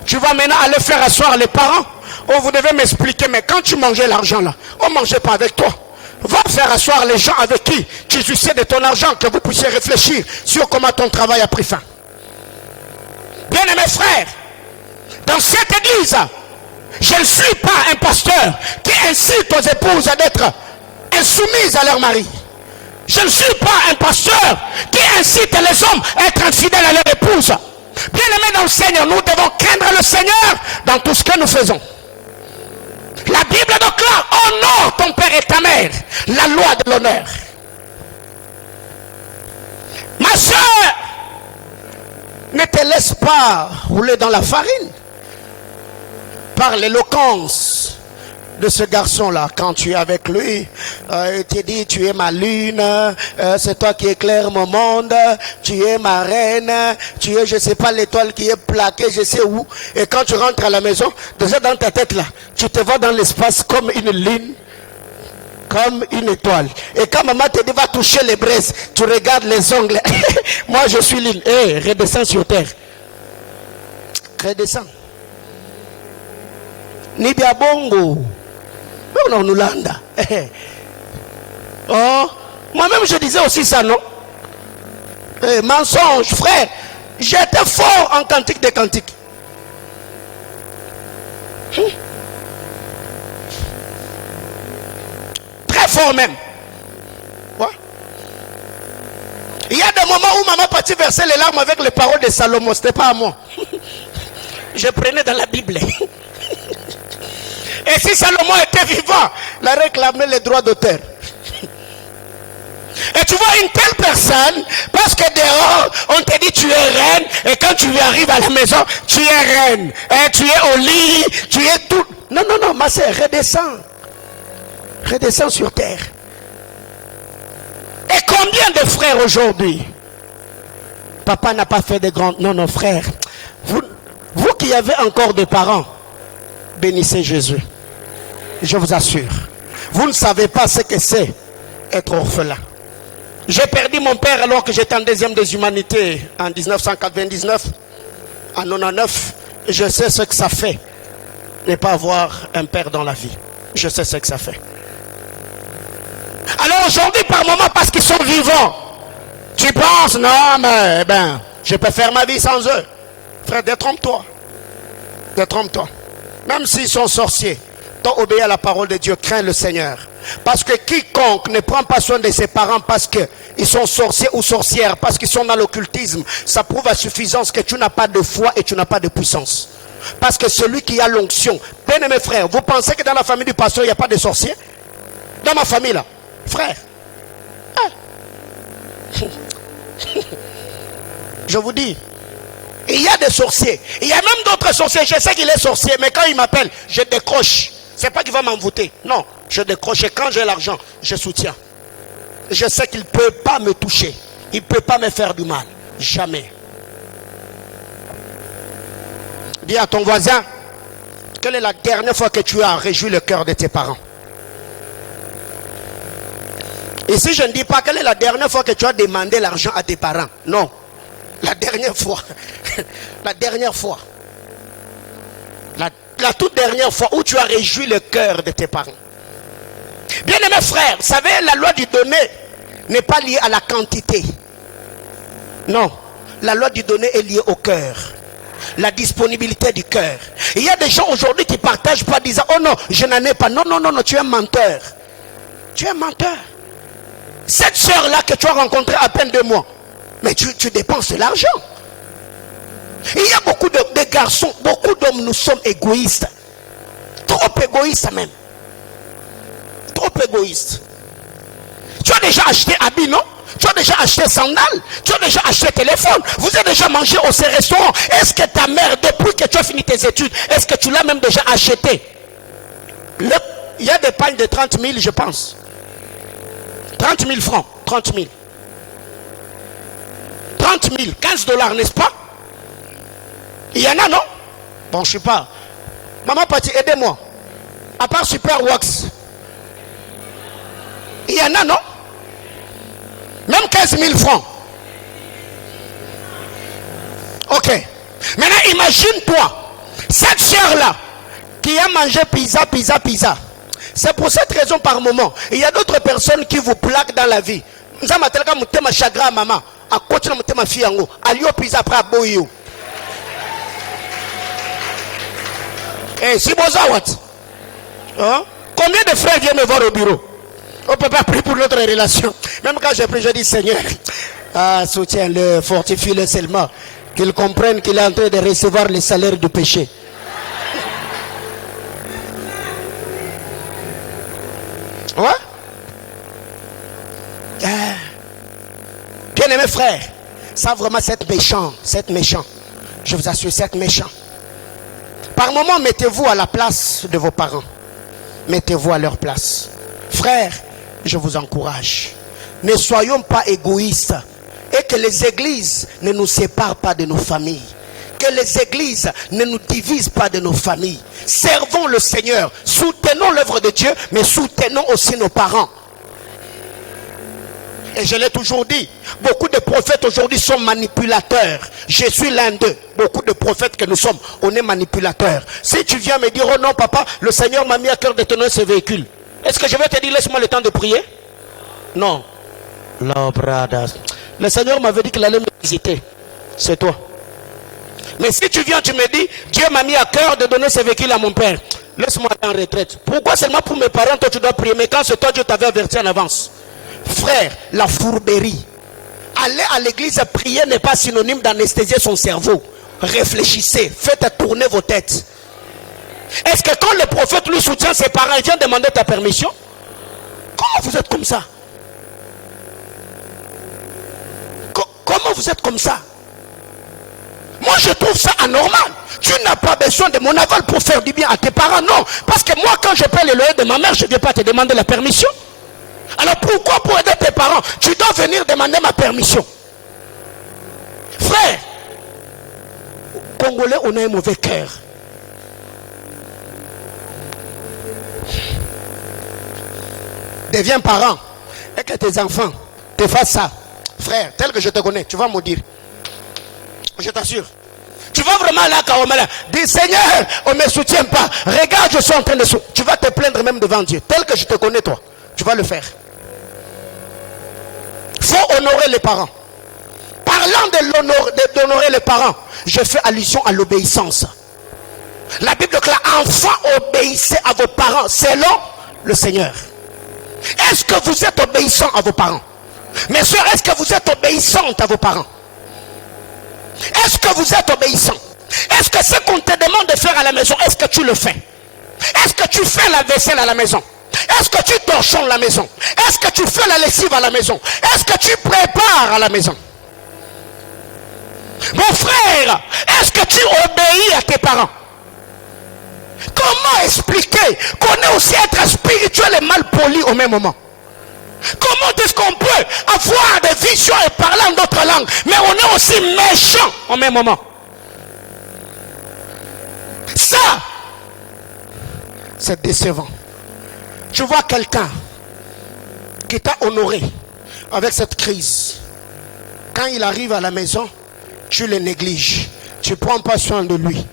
tu vas maintenant aller faire asseoir les parents. Oh, vous devez m'expliquer, mais quand tu mangeais l'argent là, on ne mangeait pas avec toi. Va faire asseoir les gens avec qui tu jouissais de ton argent, que vous puissiez réfléchir sur comment ton travail a pris fin. Bien-aimés frères, dans cette église, Je ne suis pas un pasteur qui incite aux épouses d'être insoumises à leur mari. Je ne suis pas un pasteur qui incite les hommes à être infidèles à leur épouse. Bien-aimés dans le Seigneur, nous devons craindre le Seigneur dans tout ce que nous faisons. La Bible déclare: honore ton père et ta mère, la loi de l'honneur. Ma soeur, ne te laisse pas rouler dans la farine par l'éloquence de ce garçon-là. Quand tu es avec lui, il te dit: tu es ma lune, c'est toi qui éclaires mon monde, tu es ma reine, tu es, je ne sais pas, l'étoile qui est plaquée, je sais où. Et quand tu rentres à la maison, déjà dans ta tête là, tu te vois dans l'espace comme une lune, comme une étoile. Et quand maman te dit: va toucher les braises, tu regardes les ongles. Moi je suis lune. Redescends sur terre. Redescends. Ni diabongo. Non, nous landa. Oh, moi-même je disais aussi ça, non? Mensonge, frère. J'étais fort en cantique des cantiques. Très fort même. Ouais. Il y a des moments où maman partit verser les larmes avec les paroles de Salomon. Ce n'était pas à moi. Je prenais dans la Bible. Et si Salomon était vivant, il a réclamé les droits d'auteur. Et tu vois une telle personne, parce que dehors, on te dit: tu es reine, et quand tu arrives à la maison, tu es reine. Et tu es au lit, tu es tout. Non, non, non, ma soeur, redescends. Redescends sur terre. Et combien de frères aujourd'hui? Papa n'a pas fait de grands... Non, non, frère. Vous qui avez encore des parents, bénissez Jésus. Je vous assure. Vous ne savez pas ce que c'est être orphelin. J'ai perdu mon père alors que j'étais en deuxième des humanités en 1999. En 99, je sais ce que ça fait ne pas avoir un père dans la vie. Je sais ce que ça fait. Alors aujourd'hui, par moment, parce qu'ils sont vivants, tu penses: non, mais je peux faire ma vie sans eux. Frère, détrompe-toi. Détrompe-toi. Même s'ils sont sorciers, toi obéis à la parole de Dieu, crains le Seigneur. Parce que quiconque ne prend pas soin de ses parents parce qu'ils sont sorciers ou sorcières, parce qu'ils sont dans l'occultisme, ça prouve à suffisance que tu n'as pas de foi et tu n'as pas de puissance. Parce que celui qui a l'onction, bien mes frères, vous pensez que dans la famille du pasteur, il n'y a pas de sorciers? Dans ma famille là, frère. Je vous dis, il y a des sorciers. Il y a même d'autres sorciers. Je sais qu'il est sorcier, mais quand il m'appelle, je décroche. C'est pas qu'il va m'envoûter. Non, je décroche. Et quand j'ai l'argent, je soutiens. Je sais qu'il ne peut pas me toucher. Il ne peut pas me faire du mal. Jamais. Dis à ton voisin: quelle est la dernière fois que tu as réjoui le cœur de tes parents? Et si je ne dis pas quelle est la dernière fois que tu as demandé l'argent à tes parents? Non. La dernière fois. La dernière fois. La toute dernière fois où tu as réjoui le cœur de tes parents. Bien-aimés frères, vous savez, la loi du donner n'est pas liée à la quantité. Non. La loi du donner est liée au cœur. La disponibilité du cœur. Il y a des gens aujourd'hui qui ne partagent pas, disant: oh non, je n'en ai pas. Non, non, non, non, tu es menteur. Tu es menteur. Cette soeur-là que tu as rencontrée à peine 2 mois, mais tu dépenses de l'argent. Il y a beaucoup de garçons, beaucoup d'hommes, nous sommes égoïstes. Trop égoïstes même. Trop égoïstes. Tu as déjà acheté habits, non? Tu as déjà acheté sandales? Tu as déjà acheté téléphone? Vous avez déjà mangé au restaurant? Est-ce que ta mère, depuis que tu as fini tes études, est-ce que tu l'as même déjà acheté? Il y a des pagnes de 30 000, je pense. 30 000 francs. 30 000. 30 000, 15 $, n'est-ce pas? Il y en a, non? Bon, je ne sais pas. Maman Pati, aidez-moi. À part Super Wax. Il y en a, non? Même 15 000 francs. Ok. Maintenant, imagine-toi, cette soeur-là, qui a mangé pizza. C'est pour cette raison par moment. Il y a d'autres personnes qui vous plaquent dans la vie. Nous avons un chagrin à maman. À côté de ma fille, à pizza après à boyo. Et si Bozawat, hein? Combien de frères viennent me voir au bureau? On ne peut pas prier pour notre relation. Même quand j'ai prié, je dis Seigneur, soutiens-le, fortifie-le seulement. Qu'il comprenne qu'il est en train de recevoir le salaire du péché. Ouais? Bien-aimés frères, ça vraiment c'est méchant, je vous assure, c'est méchant. Par moment, mettez-vous à la place de vos parents. Mettez-vous à leur place. Frères, je vous encourage. Ne soyons pas égoïstes et que les églises ne nous séparent pas de nos familles. Que les églises ne nous divisent pas de nos familles. Servons le Seigneur, soutenons l'œuvre de Dieu, mais soutenons aussi nos parents. Et je l'ai toujours dit, beaucoup de prophètes aujourd'hui sont manipulateurs. Je suis l'un d'eux. Beaucoup de prophètes que nous sommes, on est manipulateurs. Si tu viens me dire, oh non papa, le Seigneur m'a mis à cœur de tenir ce véhicule. Est-ce que je vais te dire, laisse-moi le temps de prier? Non. No, brothers. Le Seigneur m'avait dit qu'il allait me visiter. C'est toi. Mais si tu viens, tu me dis, Dieu m'a mis à cœur de donner ce véhicule à mon père. Laisse-moi aller en retraite. Pourquoi seulement pour mes parents, toi tu dois prier? Mais quand c'est toi, Dieu t'avait averti en avance. Frère, la fourberie. Aller à l'église prier n'est pas synonyme d'anesthésier son cerveau. Réfléchissez, faites tourner vos têtes. Est-ce que quand le prophète lui soutient ses parents, il vient demander ta permission? Comment vous êtes comme ça? Comment vous êtes comme ça? Moi je trouve ça anormal. Tu n'as pas besoin de mon aval pour faire du bien à tes parents, non. Parce que moi quand je paie le loyer de ma mère, je ne vais pas te demander la permission. Alors pourquoi pour aider tes parents, tu dois venir demander ma permission? Frère, Congolais, on a un mauvais cœur. Deviens parent et que tes enfants te fassent ça. Frère, tel que je te connais, tu vas me dire. Je t'assure. Tu vas vraiment là, Kaomala, dis Seigneur, on ne me soutient pas. Regarde, je suis en train de soutenir. Tu vas te plaindre même devant Dieu. Tel que je te connais, toi, tu vas le faire. Il faut honorer les parents. Parlant d'honorer les parents, je fais allusion à l'obéissance. La Bible déclare, enfants, obéissez à vos parents selon le Seigneur. Est-ce que vous êtes obéissant à vos parents? Mes soeurs, est-ce que vous êtes obéissantes à vos parents? Est-ce que vous êtes obéissant? Est-ce que ce qu'on te demande de faire à la maison, est-ce que tu le fais? Est-ce que tu fais la vaisselle à la maison? Est-ce que tu torchonnes la maison? Est-ce que tu fais la lessive à la maison? Est-ce que tu prépares à la maison? Mon frère, est-ce que tu obéis à tes parents? Comment expliquer qu'on est aussi être spirituel et mal poli au même moment? Comment est-ce qu'on peut avoir des visions et parler en d'autres langues, mais on est aussi méchant au même moment? Ça, c'est décevant. Tu vois quelqu'un qui t'a honoré avec cette crise. Quand il arrive à la maison, tu le négliges. Tu ne prends pas soin de lui.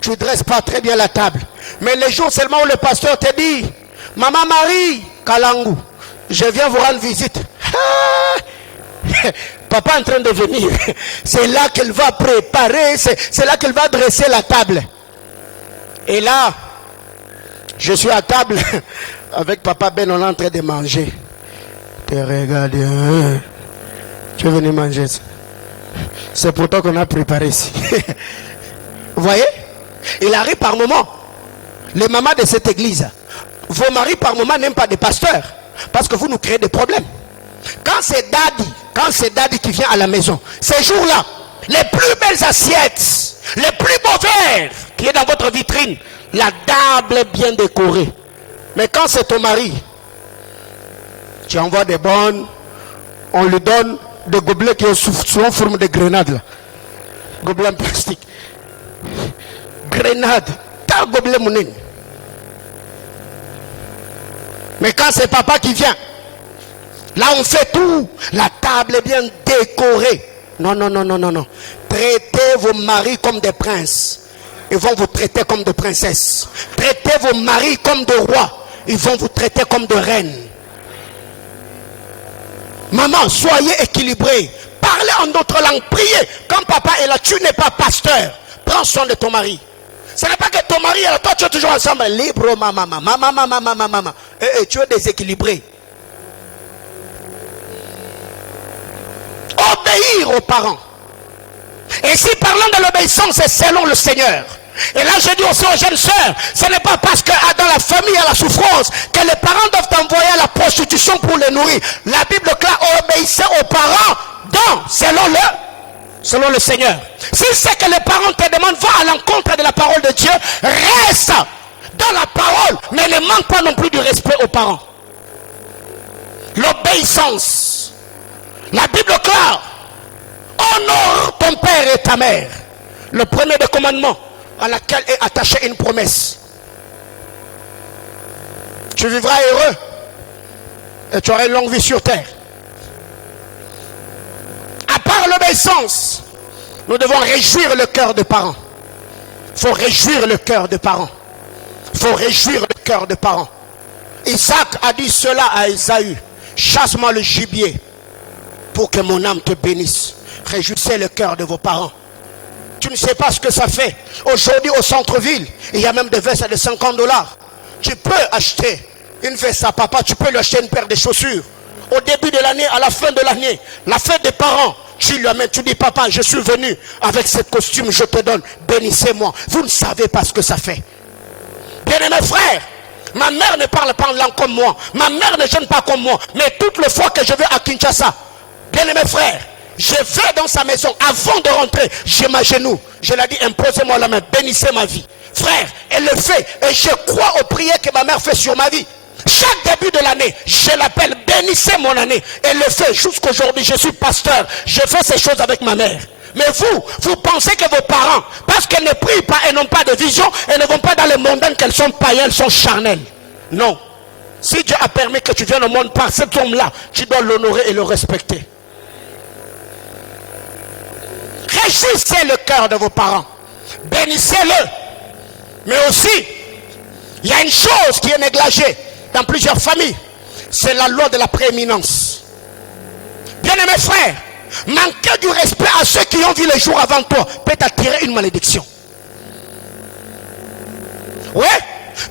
Tu ne dresses pas très bien la table. Mais les jours seulement où le pasteur te dit, Maman Marie, Kalangu, je viens vous rendre visite. Papa est en train de venir. C'est là qu'elle va préparer, c'est là qu'elle va dresser la table. Et là, je suis à table avec Papa Ben, on est en train de manger. Tu regardes, tu es venu manger. C'est pour toi qu'on a préparé ici. Vous voyez? Il arrive par moment. Les mamans de cette église, vos maris par moment n'aiment pas des pasteurs. Parce que vous nous créez des problèmes. Quand c'est daddy qui vient à la maison, ces jours-là, les plus belles assiettes, les plus beaux verres qui est dans votre vitrine, la table est bien décorée. Mais quand c'est ton mari, tu envoies des bonnes, on lui donne des gobelets qui sont en forme de grenade. Là. Gobelets en plastique. Grenade. T'as un gobelet monnaie. Mais quand c'est papa qui vient, là on fait tout. La table est bien décorée. Non, non, non, non, non, non. Traitez vos maris comme des princes. Ils vont vous traiter comme de princesses. Traitez vos maris comme de rois. Ils vont vous traiter comme de reines. Maman, soyez équilibrés. Parlez en d'autres langues. Priez. Quand papa est là, tu n'es pas pasteur. Prends soin de ton mari. Ce n'est pas que ton mari, alors toi tu es toujours ensemble, libre, maman. Tu es déséquilibré. Obéir aux parents. Et si parlant de l'obéissance, c'est selon le Seigneur. Et là, je dis aussi aux jeunes sœurs, ce n'est pas parce que dans la famille, il y a la souffrance, que les parents doivent envoyer à la prostitution pour les nourrir. La Bible claire, obéissez aux parents, selon le Seigneur. Si c'est que les parents te demandent, va à l'encontre de la parole de Dieu, reste dans la parole, mais ne manque pas non plus du respect aux parents. L'obéissance. La Bible claire, honore ton père et ta mère. Le premier des commandements à laquelle est attachée une promesse. Tu vivras heureux et tu auras une longue vie sur terre. À part l'obéissance, nous devons réjouir le cœur des parents. Il faut réjouir le cœur des parents. Il faut réjouir le cœur des parents. Isaac a dit cela à Ésaü. Chasse-moi le gibier pour que mon âme te bénisse. Réjouissez le cœur de vos parents. Tu ne sais pas ce que ça fait. Aujourd'hui au centre-ville, il y a même des vestes de $50. Tu peux acheter une veste à papa, tu peux lui acheter une paire de chaussures. Au début de l'année, à la fin de l'année, la fête des parents, tu lui amènes, tu dis papa, je suis venu avec ce costume, je te donne, bénissez-moi. Vous ne savez pas ce que ça fait. Bien-aimés frères, ma mère ne parle pas en langue comme moi, ma mère ne jeûne pas comme moi, mais toutes les fois que je vais à Kinshasa, bien-aimés frères, je vais dans sa maison, avant de rentrer, je m'agenouille, je lui dis imposez-moi la main, bénissez ma vie. Frère, elle le fait, et je crois aux prières que ma mère fait sur ma vie. Chaque début de l'année, je l'appelle bénissez mon année. Elle le fait jusqu'aujourd'hui, je suis pasteur, je fais ces choses avec ma mère. Mais vous pensez que vos parents, parce qu'elles ne prient pas et n'ont pas de vision, elles ne vont pas dans le mondain, qu'elles sont païennes, elles sont charnelles. Non. Si Dieu a permis que tu viennes au monde par cet homme-là, tu dois l'honorer et le respecter. Réjouissez le cœur de vos parents. Bénissez-le. Mais aussi, il y a une chose qui est négligée dans plusieurs familles. C'est la loi de la prééminence. Bien-aimés frères, manquer du respect à ceux qui ont vu le jour avant toi peut attirer une malédiction. Oui,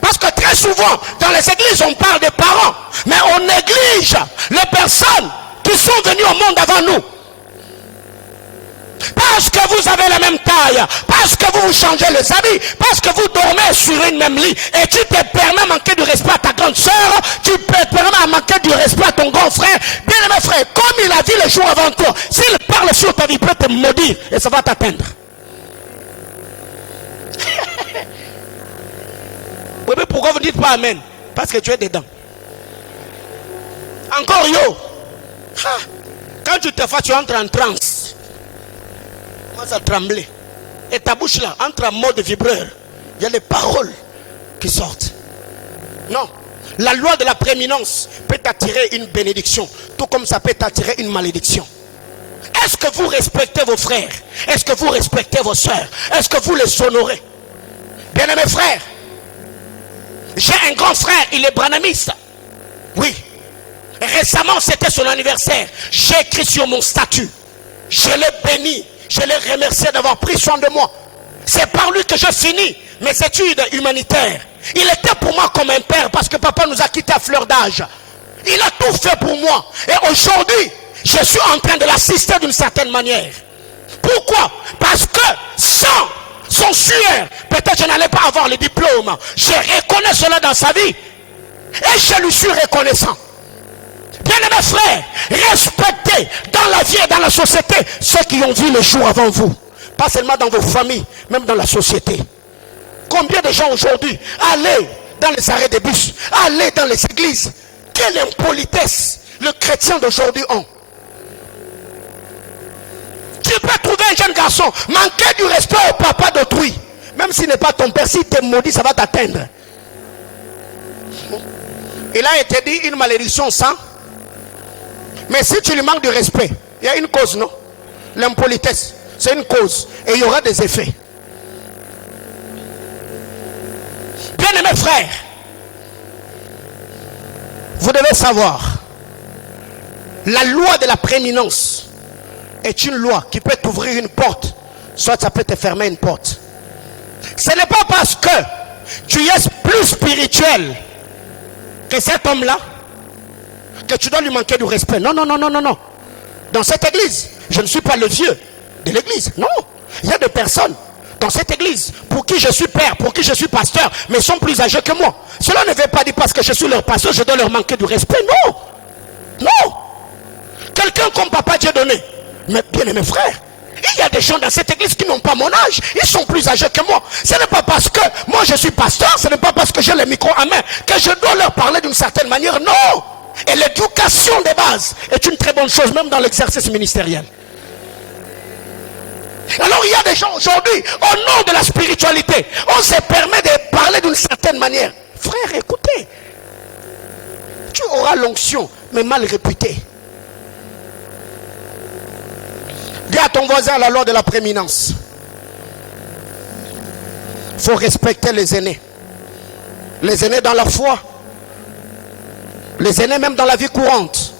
parce que très souvent, dans les églises, on parle des parents, mais on néglige les personnes qui sont venues au monde avant nous. Parce que vous avez la même taille, parce que vous vous changez les habits, parce que vous dormez sur une même lit, et tu te permets de manquer du respect à ta grande soeur, tu te permets de manquer du respect à ton grand frère. Bien aimé frère, comme il a dit le jour avant toi, s'il parle sur ta vie, il peut te maudire et ça va t'atteindre. Oui, mais pourquoi vous ne dites pas amen? Parce que tu es dedans. Encore yo. Quand tu te fais, tu entres en transe. Commence à trembler. Et ta bouche là, entre en mode vibreur. Il y a des paroles qui sortent. Non. La loi de la prééminence peut t'attirer une bénédiction, tout comme ça peut t'attirer une malédiction. Est-ce que vous respectez vos frères? Est-ce que vous respectez vos soeurs? Est-ce que vous les honorez? Bien-aimés frères, j'ai un grand frère, il est branhamiste. Oui. Récemment, c'était son anniversaire. J'ai écrit sur mon statut. Je l'ai béni. Je l'ai remercié d'avoir pris soin de moi. C'est par lui que je finis mes études humanitaires. Il était pour moi comme un père parce que papa nous a quittés à fleur d'âge. Il a tout fait pour moi. Et aujourd'hui, je suis en train de l'assister d'une certaine manière. Pourquoi? Parce que sans son sueur, peut-être je n'allais pas avoir le diplôme. Je reconnais cela dans sa vie. Et je lui suis reconnaissant. Bien-aimés frères, respectez dans la vie et dans la société ceux qui ont vu le jour avant vous. Pas seulement dans vos familles, même dans la société. Combien de gens aujourd'hui, allez dans les arrêts de bus, allez dans les églises. Quelle impolitesse le chrétien d'aujourd'hui ont. Tu peux trouver un jeune garçon, manquer du respect au papa d'autrui. Même s'il n'est pas ton père, s'il te maudit, ça va t'atteindre. Il a été dit une malédiction sans. Mais si tu lui manques de respect, il y a une cause, non? L'impolitesse, c'est une cause. Et il y aura des effets. Bien-aimés frères, vous devez savoir, la loi de la prééminence est une loi qui peut t'ouvrir une porte, soit ça peut te fermer une porte. Ce n'est pas parce que tu es plus spirituel que cet homme-là que tu dois lui manquer du respect. Non, non, non, non, non, non. Dans cette église, je ne suis pas le vieux de l'église. Non, il y a des personnes dans cette église pour qui je suis père, pour qui je suis pasteur, mais sont plus âgés que moi. Cela ne veut pas dire parce que je suis leur pasteur, je dois leur manquer du respect. Non, non. Quelqu'un comme Papa Dieudonné, mais bien aimé frère, il y a des gens dans cette église qui n'ont pas mon âge, ils sont plus âgés que moi. Ce n'est pas parce que moi je suis pasteur, ce n'est pas parce que j'ai le micro à main que je dois leur parler d'une certaine manière. Non. Et l'éducation des bases est une très bonne chose, même dans l'exercice ministériel. Alors il y a des gens aujourd'hui, au nom de la spiritualité, on se permet de parler d'une certaine manière. Frère, écoutez, tu auras l'onction, mais mal réputée. Dis à ton voisin la loi de la prééminence. Il faut respecter les aînés. Les aînés dans la foi. Les aînés même dans la vie courante.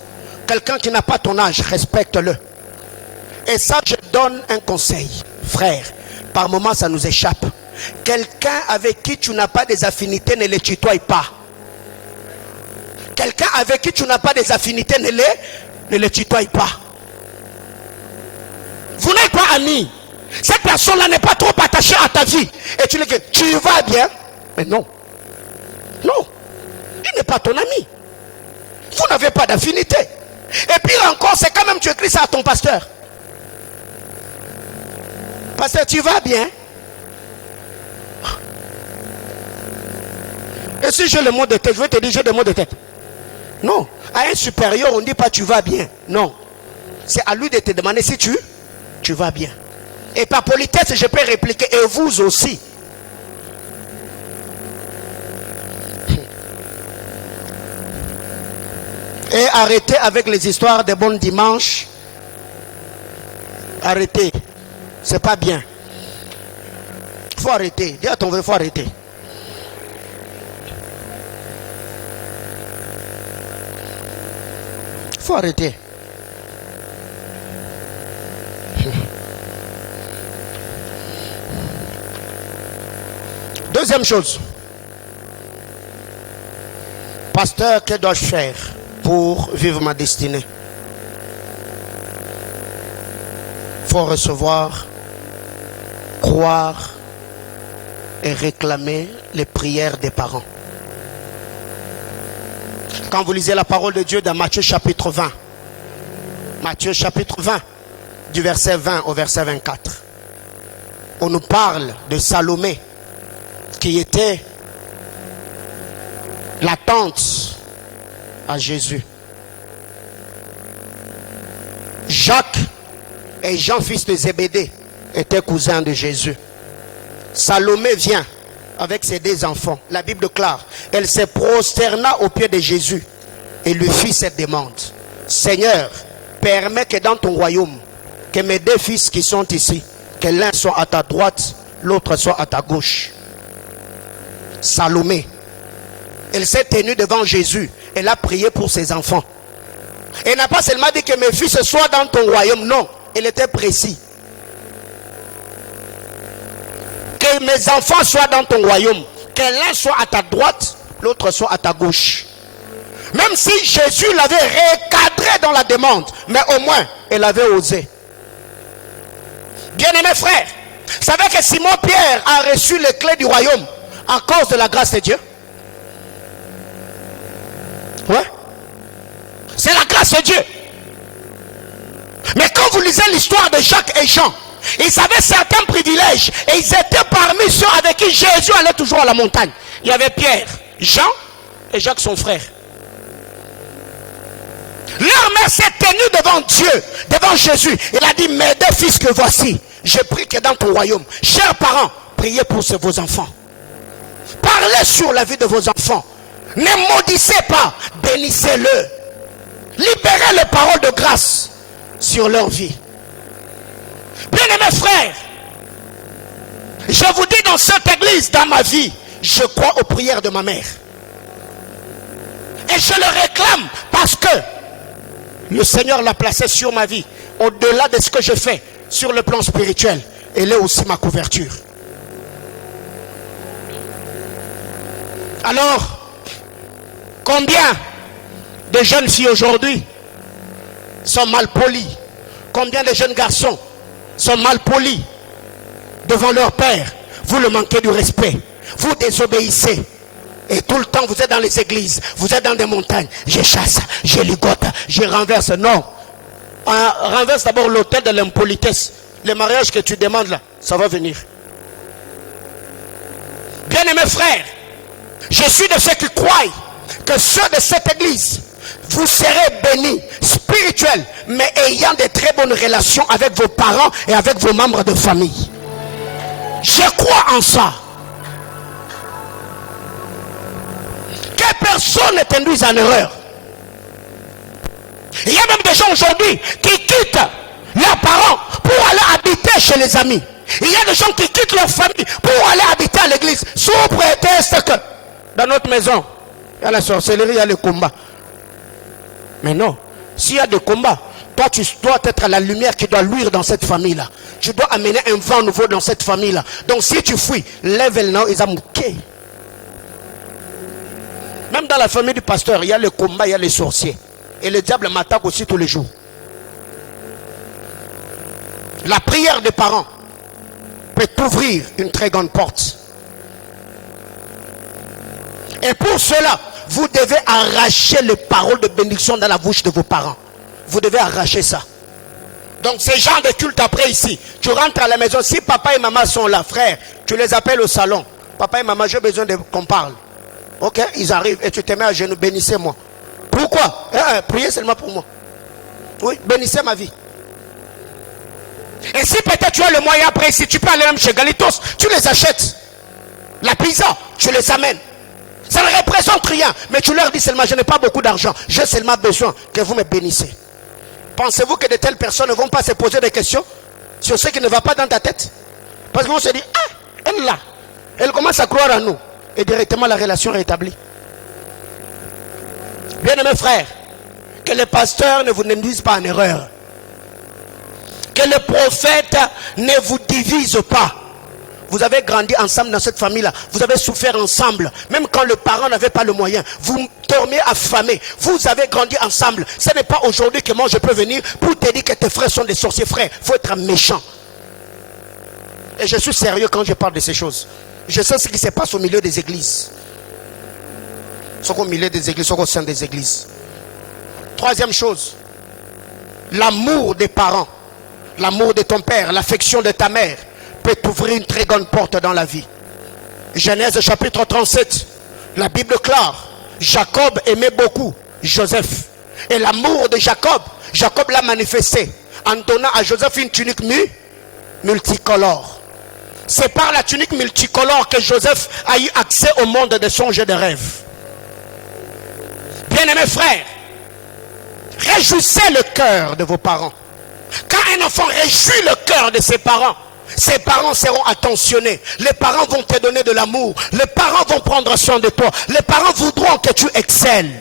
Quelqu'un qui n'a pas ton âge, respecte-le. Et ça, je donne un conseil. Frère, par moments ça nous échappe. Quelqu'un avec qui tu n'as pas des affinités, ne les tutoie pas. Quelqu'un avec qui tu n'as pas des affinités, ne les tutoie pas. Vous n'êtes pas amis. Cette personne-là n'est pas trop attachée à ta vie. Et tu lui dis, tu vas bien? Mais non. Non. Il n'est pas ton ami. Vous n'avez pas d'affinité. Et puis encore, c'est quand même tu écris ça à ton pasteur. Pasteur, tu vas bien? Et si j'ai le mot de tête, je vais te dire j'ai des mots de tête. Non. À un supérieur, on ne dit pas tu vas bien. Non. C'est à lui de te demander si tu vas bien. Et par politesse, je peux répliquer, et vous aussi. Et arrêtez avec les histoires des bons dimanches. Arrêtez. C'est pas bien. Il faut arrêter. Dis à ton frère, il faut arrêter. Il faut arrêter. Deuxième chose. Pasteur, que dois-je faire pour vivre ma destinée? Il faut recevoir, croire et réclamer les prières des parents. Quand vous lisez la parole de Dieu dans Matthieu chapitre 20, Matthieu chapitre 20, du verset 20 au verset 24, on nous parle de Salomé, qui était la tante à Jésus. Jacques et Jean, fils de Zébédée, étaient cousins de Jésus. Salomé vient avec ses deux enfants. La Bible déclare, elle se prosterna aux pieds de Jésus et lui fit cette demande. Seigneur, permets que dans ton royaume, que mes deux fils qui sont ici, que l'un soit à ta droite, l'autre soit à ta gauche. Salomé, elle s'est tenue devant Jésus. Elle a prié pour ses enfants. Elle n'a pas seulement dit que mes fils soient dans ton royaume. Non, elle était précise. Que mes enfants soient dans ton royaume. Que l'un soit à ta droite, l'autre soit à ta gauche. Même si Jésus l'avait recadré dans la demande, mais au moins, elle avait osé. Bien-aimés frères, vous savez que Simon-Pierre a reçu les clés du royaume à cause de la grâce de Dieu. Ouais. C'est la grâce de Dieu. Mais quand vous lisez l'histoire de Jacques et Jean, ils avaient certains privilèges et ils étaient parmi ceux avec qui Jésus allait toujours à la montagne. Il y avait Pierre, Jean et Jacques son frère. Leur mère s'est tenue devant Dieu, devant Jésus. Elle a dit, mes deux fils que voici, je prie que dans ton royaume, chers parents, priez pour vos enfants. Parlez sur la vie de vos enfants. Ne maudissez pas, bénissez-le. Libérez les paroles de grâce sur leur vie. Bien-aimés frères, je vous dis dans cette église, dans ma vie, je crois aux prières de ma mère. Et je le réclame parce que le Seigneur l'a placé sur ma vie. Au-delà de ce que je fais sur le plan spirituel, elle est aussi ma couverture. Alors, combien de jeunes filles aujourd'hui sont mal polies? Combien de jeunes garçons sont mal polis devant leur père? Vous leur manquez du respect. Vous désobéissez. Et tout le temps, vous êtes dans les églises. Vous êtes dans des montagnes. Je chasse, je ligote, je renverse. Non. Renverse d'abord l'autel de l'impolitesse. Le mariage que tu demandes là, ça va venir. Bien-aimés frères, je suis de ceux qui croient que ceux de cette église, vous serez bénis, spirituels, mais ayant de très bonnes relations avec vos parents et avec vos membres de famille. Je crois en ça. Que personne ne t'induise en erreur. Il y a même des gens aujourd'hui qui quittent leurs parents pour aller habiter chez les amis. Il y a des gens qui quittent leur famille pour aller habiter à l'église sous prétexte que dans notre maison, il y a la sorcellerie, il y a le combat. Mais non, s'il y a des combats, toi tu dois être la lumière qui doit luire dans cette famille-là. Tu dois amener un vent nouveau dans cette famille-là. Donc si tu fuis, lève le nom, ils ont mouqué. Même dans la famille du pasteur, il y a le combat, il y a les sorciers. Et le diable m'attaque aussi tous les jours. La prière des parents peut ouvrir une très grande porte. Et pour cela, vous devez arracher les paroles de bénédiction dans la bouche de vos parents. Vous devez arracher ça. Donc ces gens de culte après ici, tu rentres à la maison, si papa et maman sont là, frère, tu les appelles au salon. Papa et maman, j'ai besoin qu'on parle. Ok, ils arrivent et tu te mets à genoux, bénissez-moi. Pourquoi? Priez seulement pour moi. Oui, bénissez ma vie. Et si peut-être tu as le moyen après, si tu peux aller même chez Galitos, tu les achètes. La pizza, tu les amènes. Ça ne représente rien, mais tu leur dis seulement, je n'ai pas beaucoup d'argent, j'ai seulement besoin que vous me bénissez. Pensez-vous que de telles personnes ne vont pas se poser des questions sur ce qui ne va pas dans ta tête? Parce qu'on se dit, ah, elle là, elle commence à croire en nous. Et directement la relation est rétablie. Bien-aimés frères, que les pasteurs ne vous induisent pas en erreur. Que les prophètes ne vous divisent pas. Vous avez grandi ensemble dans cette famille-là. Vous avez souffert ensemble. Même quand le parent n'avait pas le moyen. Vous dormiez affamés. Vous avez grandi ensemble. Ce n'est pas aujourd'hui que moi je peux venir pour te dire que tes frères sont des sorciers. Frères, il faut être méchant. Et je suis sérieux quand je parle de ces choses. Je sais ce qui se passe au milieu des églises. Ce qu'au milieu des églises, ce qu'au sein des églises. Troisième chose. L'amour des parents. L'amour de ton père. L'affection de ta mère. Peut t'ouvrir une très grande porte dans la vie. Genèse chapitre 37, la Bible clare, Jacob aimait beaucoup Joseph. Et l'amour de Jacob, Jacob l'a manifesté en donnant à Joseph une tunique multicolore. C'est par la tunique multicolore que Joseph a eu accès au monde des songes et des rêves. Bien-aimés frères, réjouissez le cœur de vos parents. Quand un enfant réjouit le cœur de ses parents seront attentionnés. Les parents vont te donner de l'amour. Les parents vont prendre soin de toi. Les parents voudront que tu excelles.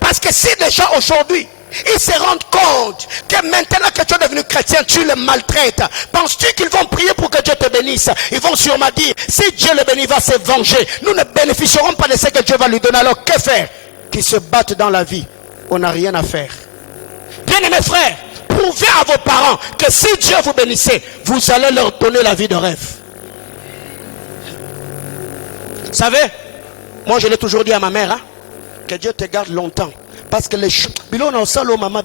Parce que si les gens aujourd'hui, ils se rendent compte que maintenant que tu es devenu chrétien, tu les maltraites. Penses-tu qu'ils vont prier pour que Dieu te bénisse? Ils vont sûrement dire, si Dieu le bénit, il va se venger. Nous ne bénéficierons pas de ce que Dieu va lui donner. Alors que faire? Qu'ils se battent dans la vie. On n'a rien à faire. Bien-aimés frères, prouvez à vos parents que si Dieu vous bénissez, vous allez leur donner la vie de rêve. Vous savez, moi je l'ai toujours dit à ma mère, hein, que Dieu te garde longtemps. Parce que les maman,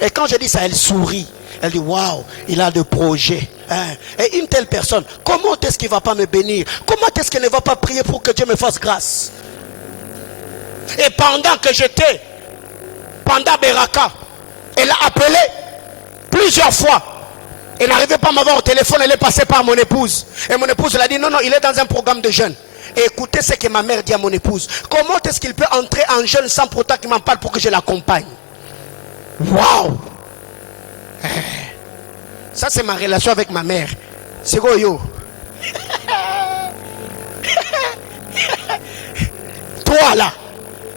et quand je dis ça, elle sourit. Elle dit, waouh, il a des projets. Hein. Et une telle personne, comment est-ce qu'il ne va pas me bénir? Comment est-ce qu'il ne va pas prier pour que Dieu me fasse grâce? Et pendant que j'étais, pendant Beraka, elle a appelé plusieurs fois. Elle n'arrivait pas à m'avoir au téléphone, elle est passée par mon épouse. Et mon épouse elle a dit, non, il est dans un programme de jeûne. Et écoutez ce que ma mère dit à mon épouse. Comment est-ce qu'il peut entrer en jeûne sans pourtant qu'il m'en parle pour que je l'accompagne? Waouh! Ça c'est ma relation avec ma mère. C'est quoi yo? Toi là,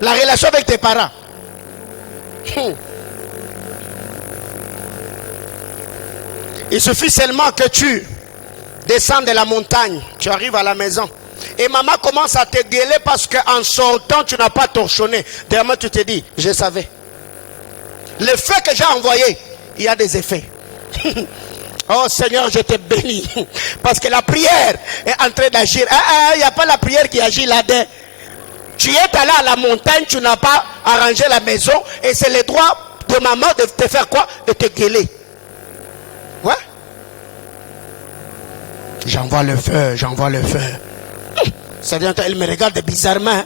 la relation avec tes parents. Il suffit seulement que tu descends de la montagne, tu arrives à la maison Et maman commence à te gueuler parce qu'en sortant, tu n'as pas torchonné. Derrière tu te dis, je savais. Le feu que j'ai envoyé, il y a des effets. Oh Seigneur, je te bénis. Parce que la prière est en train d'agir. Il n'y a pas la prière qui agit là-dedans. Tu es allé à la montagne, tu n'as pas arrangé la maison. Et c'est le droit de maman de te faire quoi? De te gueuler. Ouais. J'envoie le feu, j'envoie le feu. C'est-à-dire, elle me regarde bizarrement.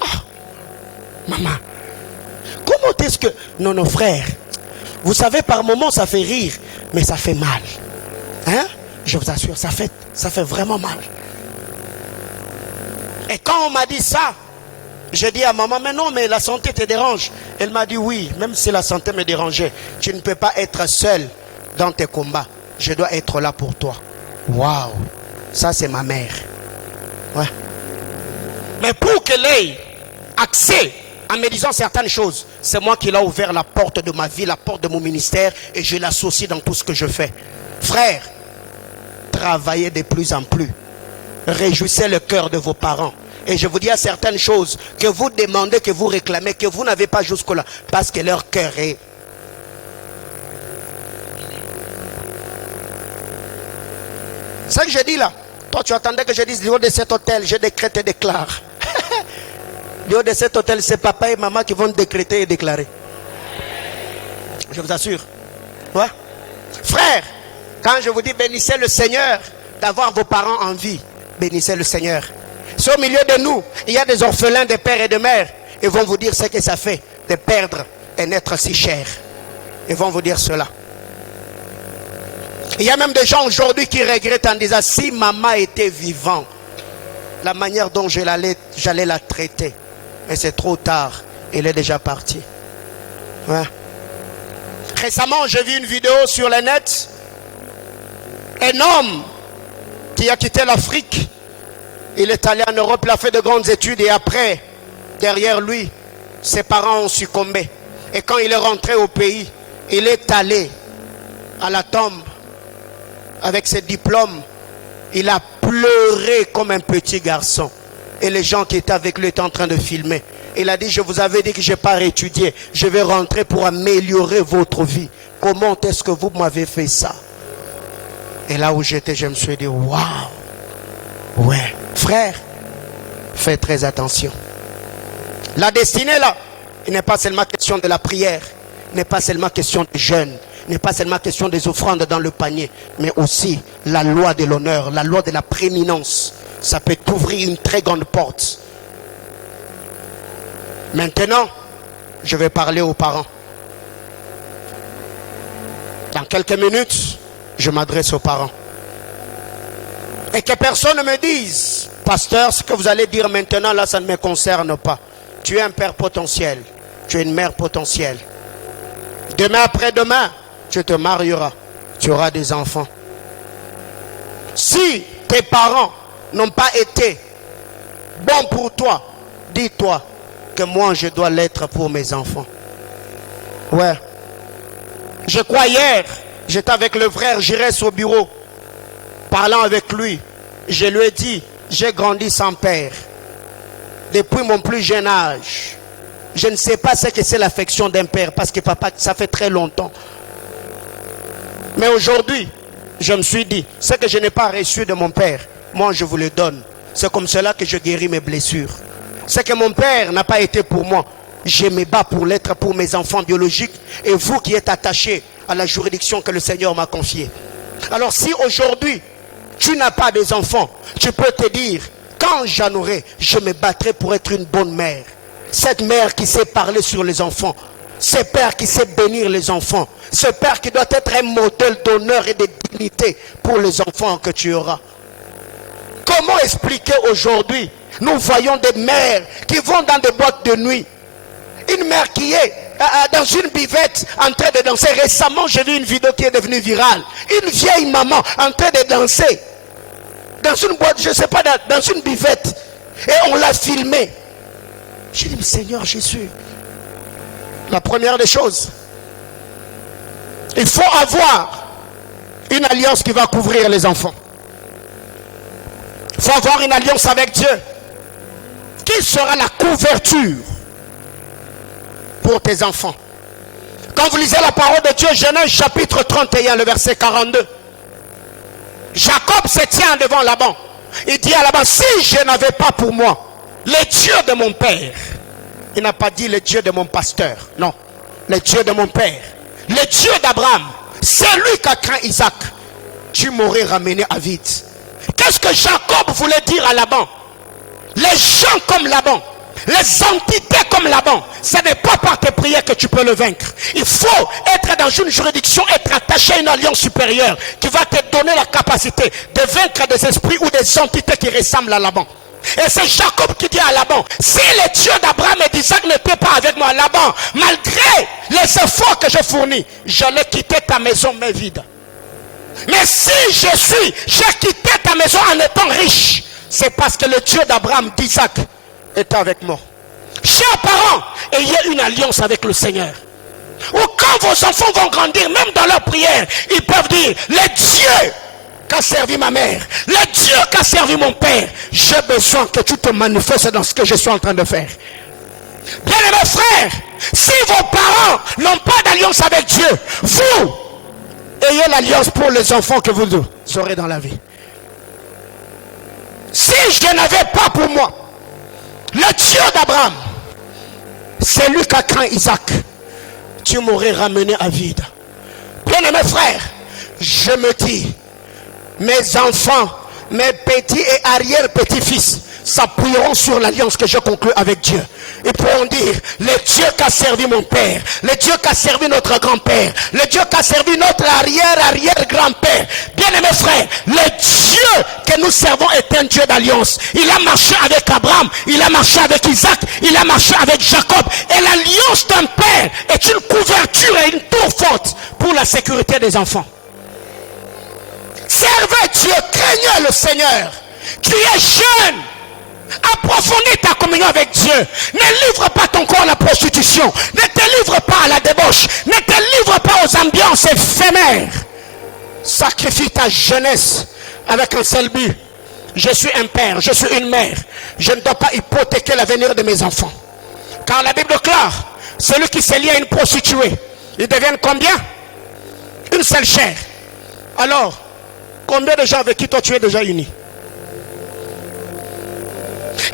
Oh, maman, comment est-ce que... Non, non, frère. Vous savez, par moments, ça fait rire, mais ça fait mal. Hein? Je vous assure, ça fait vraiment mal. Et quand on m'a dit ça, j'ai dit à maman, mais non, mais la santé te dérange. Elle m'a dit, oui, même si la santé me dérangeait, tu ne peux pas être seul dans tes combats. Je dois être là pour toi. Waouh, ça c'est ma mère. Ouais. Mais pour qu'elle ait accès en me disant certaines choses, c'est moi qui l'ai ouvert la porte de ma vie, la porte de mon ministère, et je l'associe dans tout ce que je fais. Frère, travaillez de plus en plus. Réjouissez le cœur de vos parents. Et je vous dis à certaines choses que vous demandez, que vous réclamez, que vous n'avez pas jusque-là, parce que leur cœur est... C'est ce que je dis là. Toi, tu attendais que je dise, du haut de cet hôtel, je décrète et déclare. Du haut de cet hôtel, c'est papa et maman qui vont décréter et déclarer. Je vous assure. Ouais. Frère, quand je vous dis bénissez le Seigneur, d'avoir vos parents en vie, bénissez le Seigneur. Si au milieu de nous, il y a des orphelins de père et de mère, ils vont vous dire ce que ça fait de perdre un être si cher. Ils vont vous dire cela. Il y a même des gens aujourd'hui qui regrettent en disant, si maman était vivante, la manière dont j'allais la traiter. Mais c'est trop tard, elle est déjà partie. Ouais. Récemment, j'ai vu une vidéo sur le net. Un homme qui a quitté l'Afrique. Il est allé en Europe, il a fait de grandes études et après, derrière lui, ses parents ont succombé. Et quand il est rentré au pays, il est allé à la tombe avec ses diplômes. Il a pleuré comme un petit garçon. Et les gens qui étaient avec lui étaient en train de filmer. Il a dit, je vous avais dit que je n'ai pas étudié. Je vais rentrer pour améliorer votre vie. Comment est-ce que vous m'avez fait ça? Et là où j'étais, je me suis dit, waouh. Ouais, frère, fais très attention. La destinée là, il n'est pas seulement question de la prière. Il n'est pas seulement question de jeûne. Il n'est pas seulement question des offrandes dans le panier. Mais aussi la loi de l'honneur, la loi de la prééminence. Ça peut t'ouvrir une très grande porte. Maintenant, je vais parler aux parents. Dans quelques minutes, je m'adresse aux parents. Et que personne ne me dise, pasteur, ce que vous allez dire maintenant, là, ça ne me concerne pas. Tu es un père potentiel. Tu es une mère potentielle. Demain après-demain, tu te marieras. Tu auras des enfants. Si tes parents n'ont pas été bons pour toi, dis-toi que moi, je dois l'être pour mes enfants. Ouais. Je crois hier, j'étais avec le frère Girès au bureau, parlant avec lui. Je lui ai dit, j'ai grandi sans père. Depuis mon plus jeune âge. Je ne sais pas ce que c'est l'affection d'un père, parce que papa, ça fait très longtemps. Mais aujourd'hui, je me suis dit, ce que je n'ai pas reçu de mon père, moi je vous le donne. C'est comme cela que je guéris mes blessures. Ce que mon père n'a pas été pour moi, je me bats pour l'être pour mes enfants biologiques et vous qui êtes attachés à la juridiction que le Seigneur m'a confiée. Alors si aujourd'hui, tu n'as pas des enfants, tu peux te dire, quand j'en aurai, je me battrai pour être une bonne mère. Cette mère qui sait parler sur les enfants, ce père qui sait bénir les enfants, ce père qui doit être un modèle d'honneur et de dignité pour les enfants que tu auras. Comment expliquer aujourd'hui, nous voyons des mères qui vont dans des boîtes de nuit. Une mère qui est dans une buvette en train de danser. Récemment, j'ai vu une vidéo qui est devenue virale. Une vieille maman en train de danser. Dans une boîte, je ne sais pas, dans une buvette. Et on l'a filmée. J'ai dit, Seigneur Jésus, la première des choses, il faut avoir une alliance qui va couvrir les enfants. Il faut avoir une alliance avec Dieu. Quelle sera la couverture pour tes enfants? Quand vous lisez la parole de Dieu, Genèse chapitre 31, le verset 42. Jacob se tient devant Laban. Il dit à Laban, si je n'avais pas pour moi les dieux de mon père. Il n'a pas dit le Dieu de mon pasteur. Non, le Dieu de mon père. Le Dieu d'Abraham. C'est lui qui a craint Isaac. Tu m'aurais ramené à vide. Qu'est-ce que Jacob voulait dire à Laban? Les gens comme Laban, les entités comme Laban, ce n'est pas par tes prières que tu peux le vaincre. Il faut être dans une juridiction, être attaché à une alliance supérieure qui va te donner la capacité de vaincre des esprits ou des entités qui ressemblent à Laban. Et c'est Jacob qui dit à Laban, si les dieux d'Abraham et d'Isaac n'étaient pas avec moi, Laban, malgré les efforts que je fournis, j'allais quitter ta maison mais vide. Mais si j'ai quitté ta maison en étant riche, c'est parce que le Dieu d'Abraham, d'Isaac est avec moi. Chers parents, ayez une alliance avec le Seigneur. Ou quand vos enfants vont grandir, même dans leur prière, ils peuvent dire, le Dieu qu'a servi ma mère, le Dieu qu'a servi mon père, j'ai besoin que tu te manifestes dans ce que je suis en train de faire. Bien-aimés frères, si vos parents n'ont pas d'alliance avec Dieu, vous ayez l'alliance pour les enfants que vous aurez dans la vie. Si je n'avais pas pour moi le Dieu d'Abraham, c'est lui qui a craint Isaac, tu m'aurais ramené à vide. Bien-aimés frères, je me dis, mes enfants, mes petits et arrière-petits-fils s'appuieront sur l'alliance que je conclue avec Dieu. Ils pourront dire, le Dieu qui a servi mon père, le Dieu qui a servi notre grand-père, le Dieu qui a servi notre arrière-arrière-grand-père. Bien-aimés frères, le Dieu que nous servons est un Dieu d'alliance. Il a marché avec Abraham, il a marché avec Isaac, il a marché avec Jacob. Et l'alliance d'un père est une couverture et une tour forte pour la sécurité des enfants. Servez Dieu, craignez le Seigneur. Tu es jeune. Approfondis ta communion avec Dieu. Ne livre pas ton corps à la prostitution. Ne te livre pas à la débauche. Ne te livre pas aux ambiances éphémères. Sacrifie ta jeunesse avec un seul but. Je suis un père, je suis une mère. Je ne dois pas hypothéquer l'avenir de mes enfants. Car la Bible déclare, celui qui se lie à une prostituée, ils deviennent combien? Une seule chair. Alors, combien de gens avec qui toi tu es déjà uni?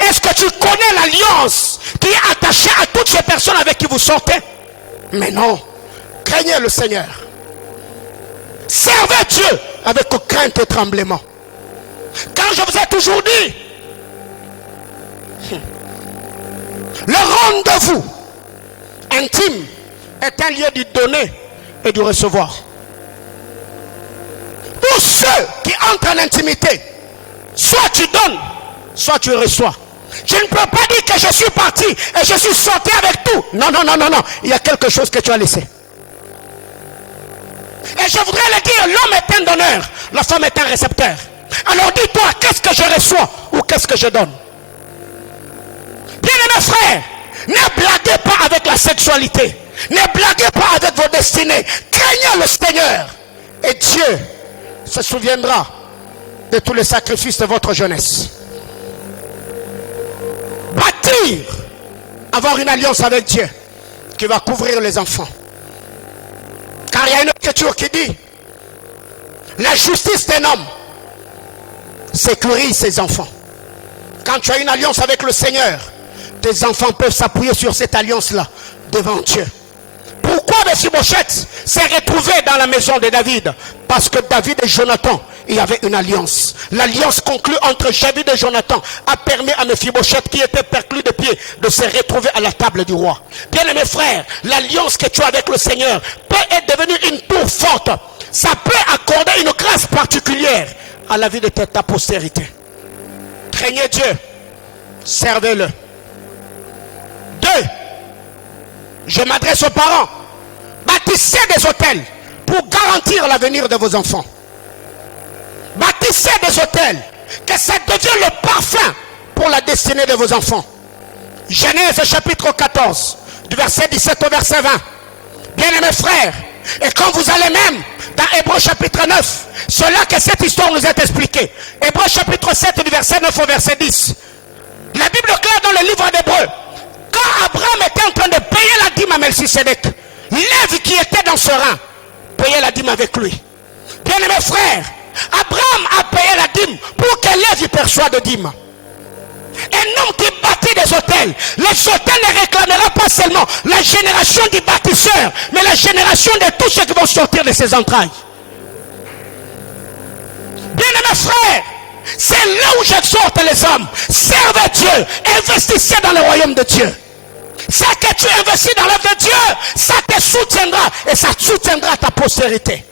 Est-ce que tu connais l'alliance qui est attachée à toutes ces personnes avec qui vous sortez? Mais non. Craignez le Seigneur. Servez Dieu avec crainte et tremblement. Quand je vous ai toujours dit, le rendez-vous intime est un lieu du donner et du recevoir. Pour ceux qui entrent en intimité, soit tu donnes, soit tu reçois. Je ne peux pas dire que je suis parti et je suis sorti avec tout. Non, non, non, non, non. Il y a quelque chose que tu as laissé. Et je voudrais le dire, l'homme est un donneur, la femme est un récepteur. Alors dis-toi, qu'est-ce que je reçois ou qu'est-ce que je donne? Bien-aimés frères, ne blaguez pas avec la sexualité. Ne blaguez pas avec vos destinées. Craignez le Seigneur. Et Dieu se souviendra de tous les sacrifices de votre jeunesse. Bâtir, avoir une alliance avec Dieu qui va couvrir les enfants. Car il y a une écriture qui dit, la justice d'un homme sécurise ses enfants. Quand tu as une alliance avec le Seigneur, tes enfants peuvent s'appuyer sur cette alliance-là devant Dieu. Pourquoi Mephibosheth s'est retrouvé dans la maison de David? Parce que David et Jonathan, il y avait une alliance. L'alliance conclue entre David et Jonathan a permis à Mephibosheth, qui était perclus de pied, de se retrouver à la table du roi. Bien aimés frères, l'alliance que tu as avec le Seigneur peut devenir une tour forte. Ça peut accorder une grâce particulière à la vie de ta postérité. Craignez Dieu, servez-le. 2. Je m'adresse aux parents. Bâtissez des hôtels pour garantir l'avenir de vos enfants. Bâtissez des hôtels, que ça devienne le parfum pour la destinée de vos enfants. Genèse chapitre 14, du verset 17 au verset 20. Bien-aimés frères, Et quand vous allez même dans Hébreux chapitre 9, c'est là que cette histoire nous est expliquée. Hébreux chapitre 7 du verset 9 au verset 10. La Bible claire dans le livre d'Hébreux. Quand Abraham était en train de payer la dîme à Melchisédek, Lévi qui était dans ce rang payait la dîme avec lui. Bien-aimés frères, Abraham a payé la dîme pour que Lévi perçoive de dîme. Un homme qui bâtit des hôtels, les hôtels ne réclamera pas seulement la génération du bâtisseur, mais la génération de tous ceux qui vont sortir de ses entrailles. Bien-aimés frères, c'est là où j'exhorte les hommes. Servez Dieu, investissez dans le royaume de Dieu. Ce que tu investis dans l'œuvre de Dieu, ça te soutiendra et ça soutiendra ta postérité.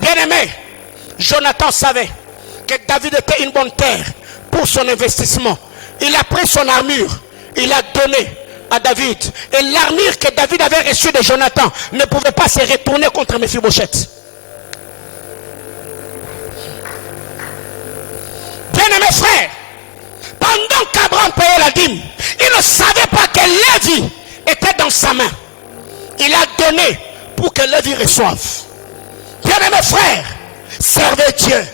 Bien-aimé, Jonathan savait que David était une bonne terre pour son investissement. Il a pris son armure, il a donné à David. Et l'armure que David avait reçue de Jonathan ne pouvait pas se retourner contre Mephibosheth. Bien-aimés frères, pendant qu'Abraham payait la dîme, il ne savait pas que Lévi était dans sa main. Il a donné pour que Lévi reçoive. Bien-aimés frères, servez Dieu.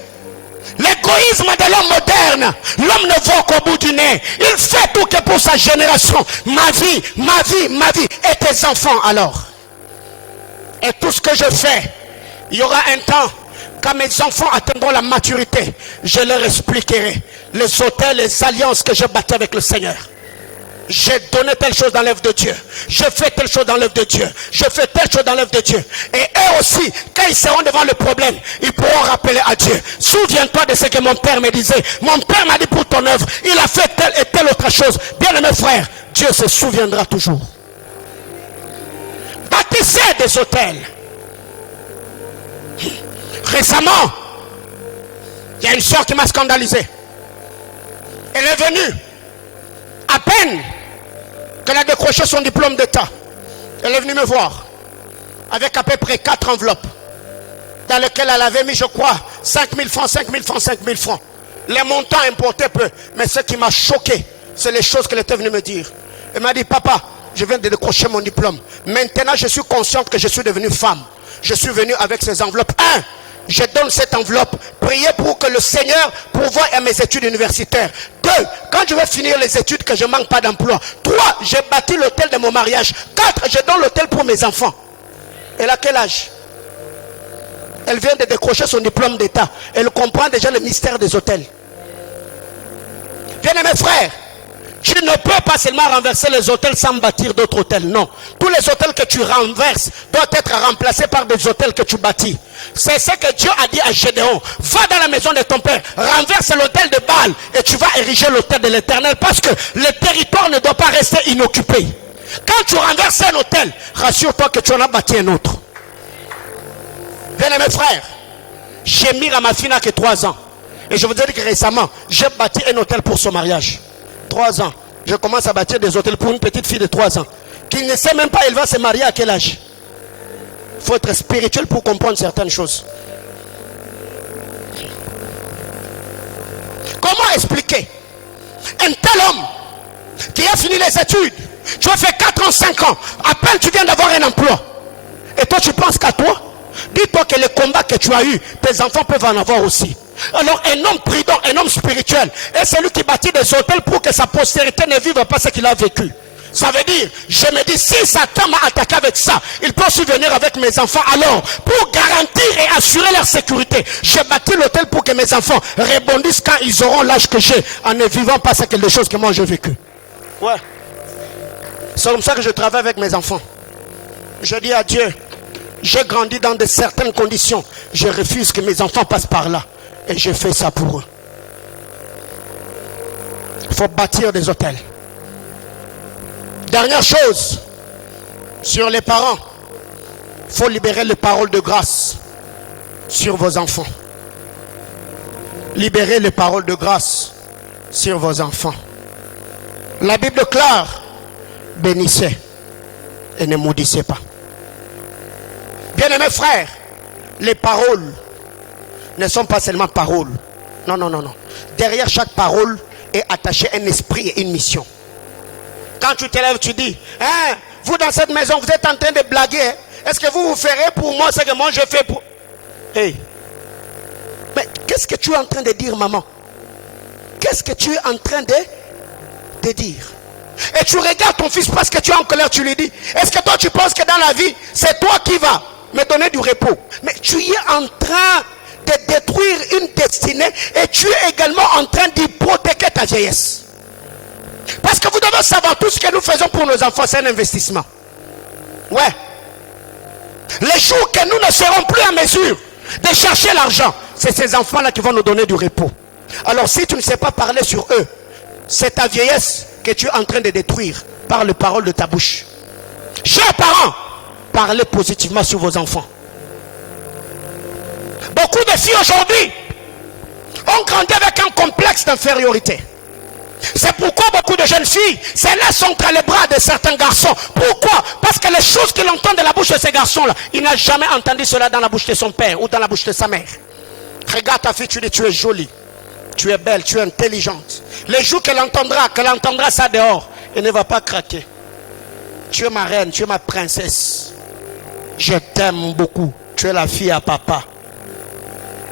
L'égoïsme de l'homme moderne, l'homme ne voit qu'au bout du nez. Il fait tout que pour sa génération. Ma vie, ma vie, ma vie. Et tes enfants alors. Et tout ce que je fais, il y aura un temps, quand mes enfants atteindront la maturité, je leur expliquerai les hôtels, les alliances que j'ai bâties avec le Seigneur. J'ai donné telle chose dans l'œuvre de Dieu. Je fais telle chose dans l'œuvre de Dieu. Je fais telle chose dans l'œuvre de Dieu. Et eux aussi, quand ils seront devant le problème, ils pourront rappeler à Dieu. Souviens-toi de ce que mon père me disait. Mon père m'a dit pour ton œuvre, il a fait telle et telle autre chose. Bien aimé frère, Dieu se souviendra toujours. Bâtissez des hôtels. Récemment, il y a une soeur qui m'a scandalisé. Elle est venue. À peine qu'elle a décroché son diplôme d'état, elle est venue me voir avec à peu près 4 enveloppes dans lesquelles elle avait mis, je crois, 5 000 francs, 5 000 francs, 5 000 francs. Les montants importaient peu, mais ce qui m'a choqué, c'est les choses qu'elle était venue me dire. Elle m'a dit, papa, je viens de décrocher mon diplôme. Maintenant, je suis consciente que je suis devenue femme. Je suis venue avec ces enveloppes. Je donne cette enveloppe. Priez pour que le Seigneur pourvoie à mes études universitaires. 2, quand je vais finir les études, que je ne manque pas d'emploi. 3, j'ai bâti l'hôtel de mon mariage. 4, je donne l'hôtel pour mes enfants. Elle a quel âge? Elle vient de décrocher son diplôme d'état. Elle comprend déjà le mystère des hôtels. Bien-aimés frères, tu ne peux pas seulement renverser les hôtels sans bâtir d'autres hôtels. Non. Tous les hôtels que tu renverses doivent être remplacés par des hôtels que tu bâtis. C'est ce que Dieu a dit à Gédéon. Va dans la maison de ton père, renverse l'hôtel de Baal et tu vas ériger l'hôtel de l'Éternel parce que le territoire ne doit pas rester inoccupé. Quand tu renverses un hôtel, rassure-toi que tu en as bâti un autre. Bien-aimés frères, j'ai mis à ma fille n'a que 3 ans. Et je vous ai dit que récemment, j'ai bâti un hôtel pour son mariage. 3 ans. Je commence à bâtir des hôtels pour une petite fille de 3 ans. Qui ne sait même pas elle va se marier à quel âge. Il faut être spirituel pour comprendre certaines choses. Comment expliquer un tel homme qui a fini les études, tu as fait 4 ans, 5 ans, à peine tu viens d'avoir un emploi. Et toi tu penses qu'à toi? Dis-toi que les combats que tu as eus, tes enfants peuvent en avoir aussi. Alors un homme prudent, un homme spirituel, est celui qui bâtit des hôtels pour que sa postérité ne vive pas ce qu'il a vécu. Ça veut dire, je me dis, si Satan m'a attaqué avec ça, il peut aussi venir avec mes enfants. Alors, pour garantir et assurer leur sécurité, j'ai bâti l'hôtel pour que mes enfants rebondissent quand ils auront l'âge que j'ai, en ne vivant pas quelque chose que moi j'ai vécu. Ouais. C'est comme ça que je travaille avec mes enfants. Je dis à Dieu, j'ai grandi dans de certaines conditions. Je refuse que mes enfants passent par là. Et je fais ça pour eux. Il faut bâtir des hôtels. Dernière chose, sur les parents, il faut libérer les paroles de grâce sur vos enfants. Libérez les paroles de grâce sur vos enfants. La Bible clare, bénissez et ne maudissez pas. Bien-aimés frères, les paroles ne sont pas seulement paroles. Non, non, non, non. Derrière chaque parole est attaché un esprit et une mission. Quand tu te lèves, tu dis, hein, vous dans cette maison, vous êtes en train de blaguer. est-ce que vous ferez pour moi ce que moi je fais pour... Hey. Mais qu'est-ce que tu es en train de dire, maman? Qu'est-ce que tu es en train de dire? Et tu regardes ton fils parce que tu es en colère, tu lui dis, est-ce que toi tu penses que dans la vie, c'est toi qui vas me donner du repos? Mais tu es en train de détruire une destinée et tu es également en train d'hypothéquer ta vieillesse. Parce que vous devez savoir, tout ce que nous faisons pour nos enfants, c'est un investissement. Ouais. Les jours que nous ne serons plus en mesure de chercher l'argent, c'est ces enfants-là qui vont nous donner du repos. Alors si tu ne sais pas parler sur eux, c'est ta vieillesse que tu es en train de détruire par les paroles de ta bouche. Chers parents, parlez positivement sur vos enfants. Beaucoup de filles aujourd'hui ont grandi avec un complexe d'infériorité. C'est pourquoi beaucoup de jeunes filles se laissent entre les bras de certains garçons. Pourquoi? Parce que les choses qu'il entend de la bouche de ces garçons-là, il n'a jamais entendu cela dans la bouche de son père ou dans la bouche de sa mère. Regarde ta fille, tu dis tu es jolie, tu es belle, tu es intelligente. Les jours qu'elle entendra ça dehors, elle ne va pas craquer. Tu es ma reine, tu es ma princesse. Je t'aime beaucoup. Tu es la fille à papa.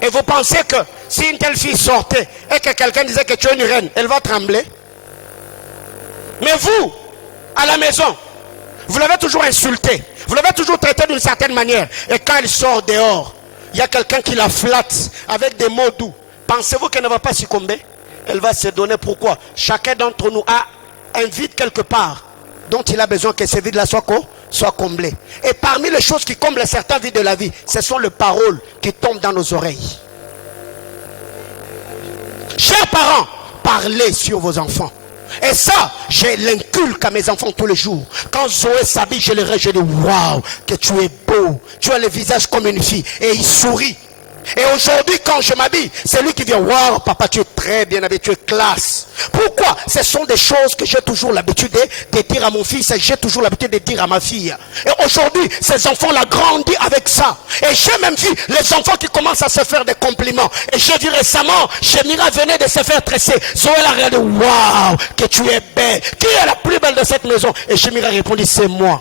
Et vous pensez que si une telle fille sortait et que quelqu'un disait que tu es une reine, elle va trembler? Mais vous, à la maison, vous l'avez toujours insultée, vous l'avez toujours traitée d'une certaine manière. Et quand elle sort dehors, il y a quelqu'un qui la flatte avec des mots doux. Pensez-vous qu'elle ne va pas succomber? Elle va se donner. Pourquoi? Chacun d'entre nous a un vide quelque part dont il a besoin que ce vide-là soit comblé. Et parmi les choses qui comblent certains vides de la vie, ce sont les paroles qui tombent dans nos oreilles. Chers parents, parlez sur vos enfants. Et ça, je l'inculque à mes enfants tous les jours. Quand Zoé s'habille, je dis waouh, que tu es beau, tu as le visage comme une fille. Et il sourit. Et aujourd'hui, quand je m'habille, c'est lui qui vient, waouh, papa, tu es très bien habillé, tu es classe. Pourquoi? Ce sont des choses que j'ai toujours l'habitude de dire à mon fils et j'ai toujours l'habitude de dire à ma fille. Et aujourd'hui, ces enfants-là grandissent avec ça. Et j'ai même vu les enfants qui commencent à se faire des compliments. Et j'ai vu récemment, Chemira venait de se faire tresser. Zoé a regardé, waouh, que tu es belle. Qui est la plus belle de cette maison? Et Chemira répondit, c'est moi.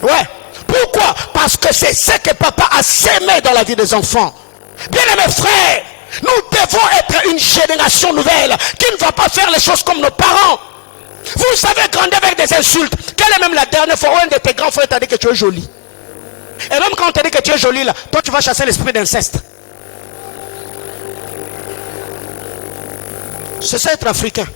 Ouais. Pourquoi? Parce que c'est ce que papa a sémé dans la vie des enfants. Bien-aimés frères, nous devons être une génération nouvelle qui ne va pas faire les choses comme nos parents. Vous savez grandir avec des insultes. Quelle est même la dernière fois où un de tes grands frères t'a dit que tu es jolie? Et même quand on t'a dit que tu es jolie là, toi tu vas chasser l'esprit d'inceste. C'est ça être africain.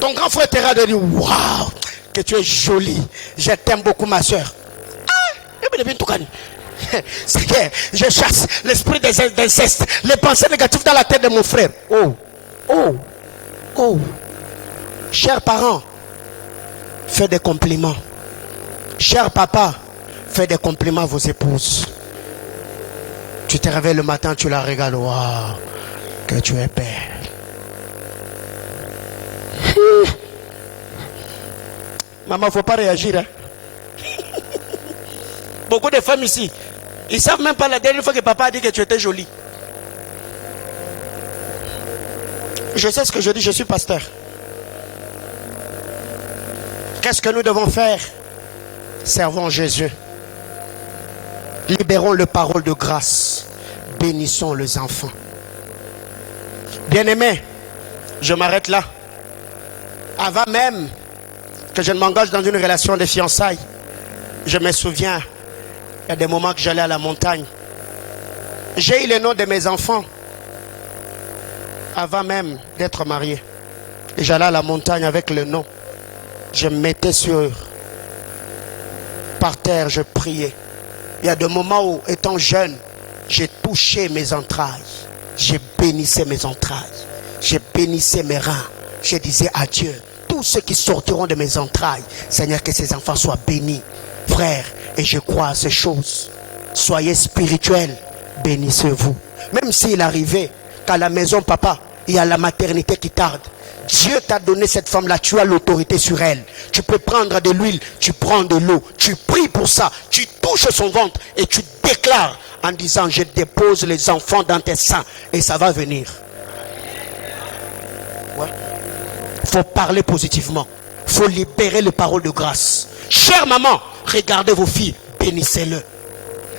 Ton grand frère t'a dit waouh, que tu es jolie, je t'aime beaucoup ma soeur. C'est que je chasse l'esprit d'inceste, les pensées négatives dans la tête de mon frère. Oh, chers parents, faites des compliments. Cher papa, faites des compliments à vos épouses. Tu te réveilles le matin, tu la regardes, waouh, que tu es belle. Maman, il ne faut pas réagir. Hein? Beaucoup de femmes ici, ils ne savent même pas la dernière fois que papa a dit que tu étais jolie. Je sais ce que je dis, je suis pasteur. Qu'est-ce que nous devons faire? Servons Jésus. Libérons les paroles de grâce. Bénissons les enfants. Bien-aimés, je m'arrête là. Avant même que je ne m'engage dans une relation de fiançailles, je me souviens, il y a des moments que j'allais à la montagne. J'ai eu le nom de mes enfants avant même d'être marié. Et j'allais à la montagne avec le nom. Je me mettais par terre, je priais. Il y a des moments où, étant jeune, j'ai touché mes entrailles. J'ai bénissé mes entrailles. J'ai bénissé mes reins. Je disais à Dieu, tous ceux qui sortiront de mes entrailles, Seigneur, que ces enfants soient bénis. Frères, et je crois à ces choses. Soyez spirituels, bénissez-vous. Même s'il arrivait qu'à la maison, papa, il y a la maternité qui tarde. Dieu t'a donné cette femme-là, tu as l'autorité sur elle. Tu peux prendre de l'huile, tu prends de l'eau, tu pries pour ça, tu touches son ventre et tu déclares en disant, je dépose les enfants dans tes seins et ça va venir. Ouais. Faut parler positivement. faut libérer les paroles de grâce. Chère maman, regardez vos filles, bénissez-le.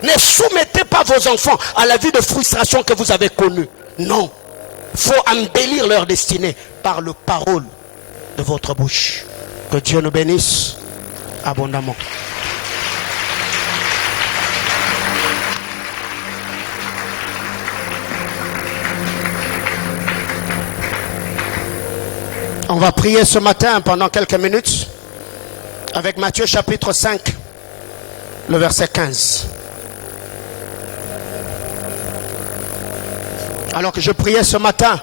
Ne soumettez pas vos enfants à la vie de frustration que vous avez connue. Non. Il faut embellir leur destinée par les paroles de votre bouche. Que Dieu nous bénisse abondamment. On va prier ce matin pendant quelques minutes avec Matthieu chapitre 5, le verset 15. Alors que je priais ce matin,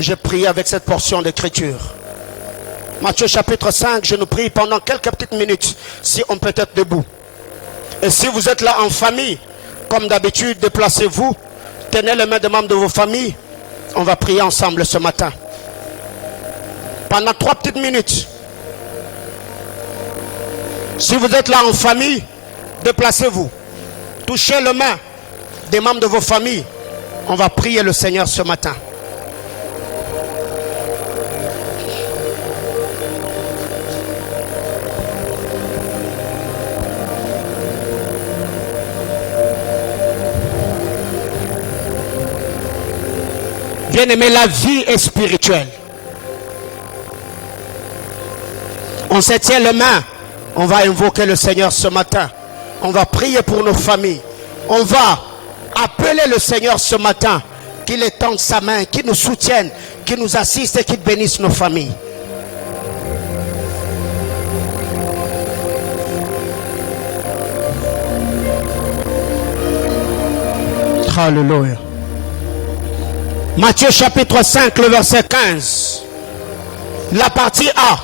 je priais avec cette portion d'écriture. Matthieu chapitre 5, je nous prie pendant quelques petites minutes, si on peut être debout. Et si vous êtes là en famille, comme d'habitude, déplacez-vous, tenez les mains des membres de vos familles, on va prier ensemble ce matin. Pendant 3 petites minutes. Si vous êtes là en famille, déplacez-vous. Touchez les mains des membres de vos familles. On va prier le Seigneur ce matin. Bien-aimé, la vie est spirituelle. On se tient les mains. On va invoquer le Seigneur ce matin. On va prier pour nos familles. On va appeler le Seigneur ce matin. Qu'il étende sa main, qu'il nous soutienne, qu'il nous assiste et qu'il bénisse nos familles. Alléluia. Matthieu chapitre 5, le verset 15. La partie A.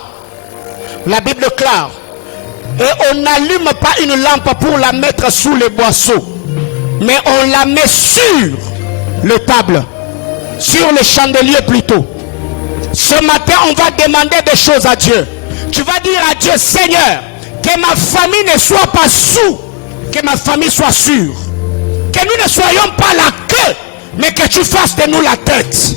La Bible déclare. Et on n'allume pas une lampe pour la mettre sous les boisseaux, mais on la met sur le table, sur le chandelier plutôt. Ce matin, on va demander des choses à Dieu. Tu vas dire à Dieu, Seigneur, que ma famille ne soit pas sous, que ma famille soit sûre. Que nous ne soyons pas la queue, mais que tu fasses de nous la tête.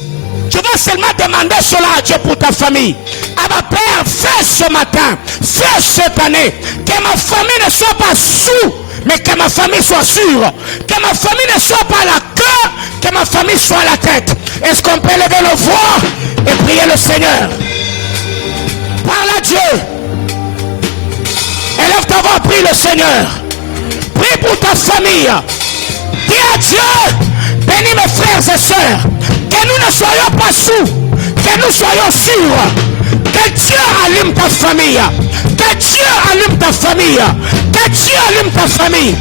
Tu vas seulement demander cela à Dieu pour ta famille. Abba Père, fais ce matin, fais cette année, que ma famille ne soit pas sous, mais que ma famille soit sûre. Que ma famille ne soit pas la queue, que ma famille soit la tête. Est-ce qu'on peut lever nos voix et prier le Seigneur? Parle à Dieu. Élève ta voix, prie le Seigneur. Prie pour ta famille. Dis à Dieu, bénis mes frères et sœurs. Que nous ne soyons pas sous, que nous soyons sûrs. Que Dieu allume ta famille. Que Dieu allume ta famille. Que Dieu allume ta famille.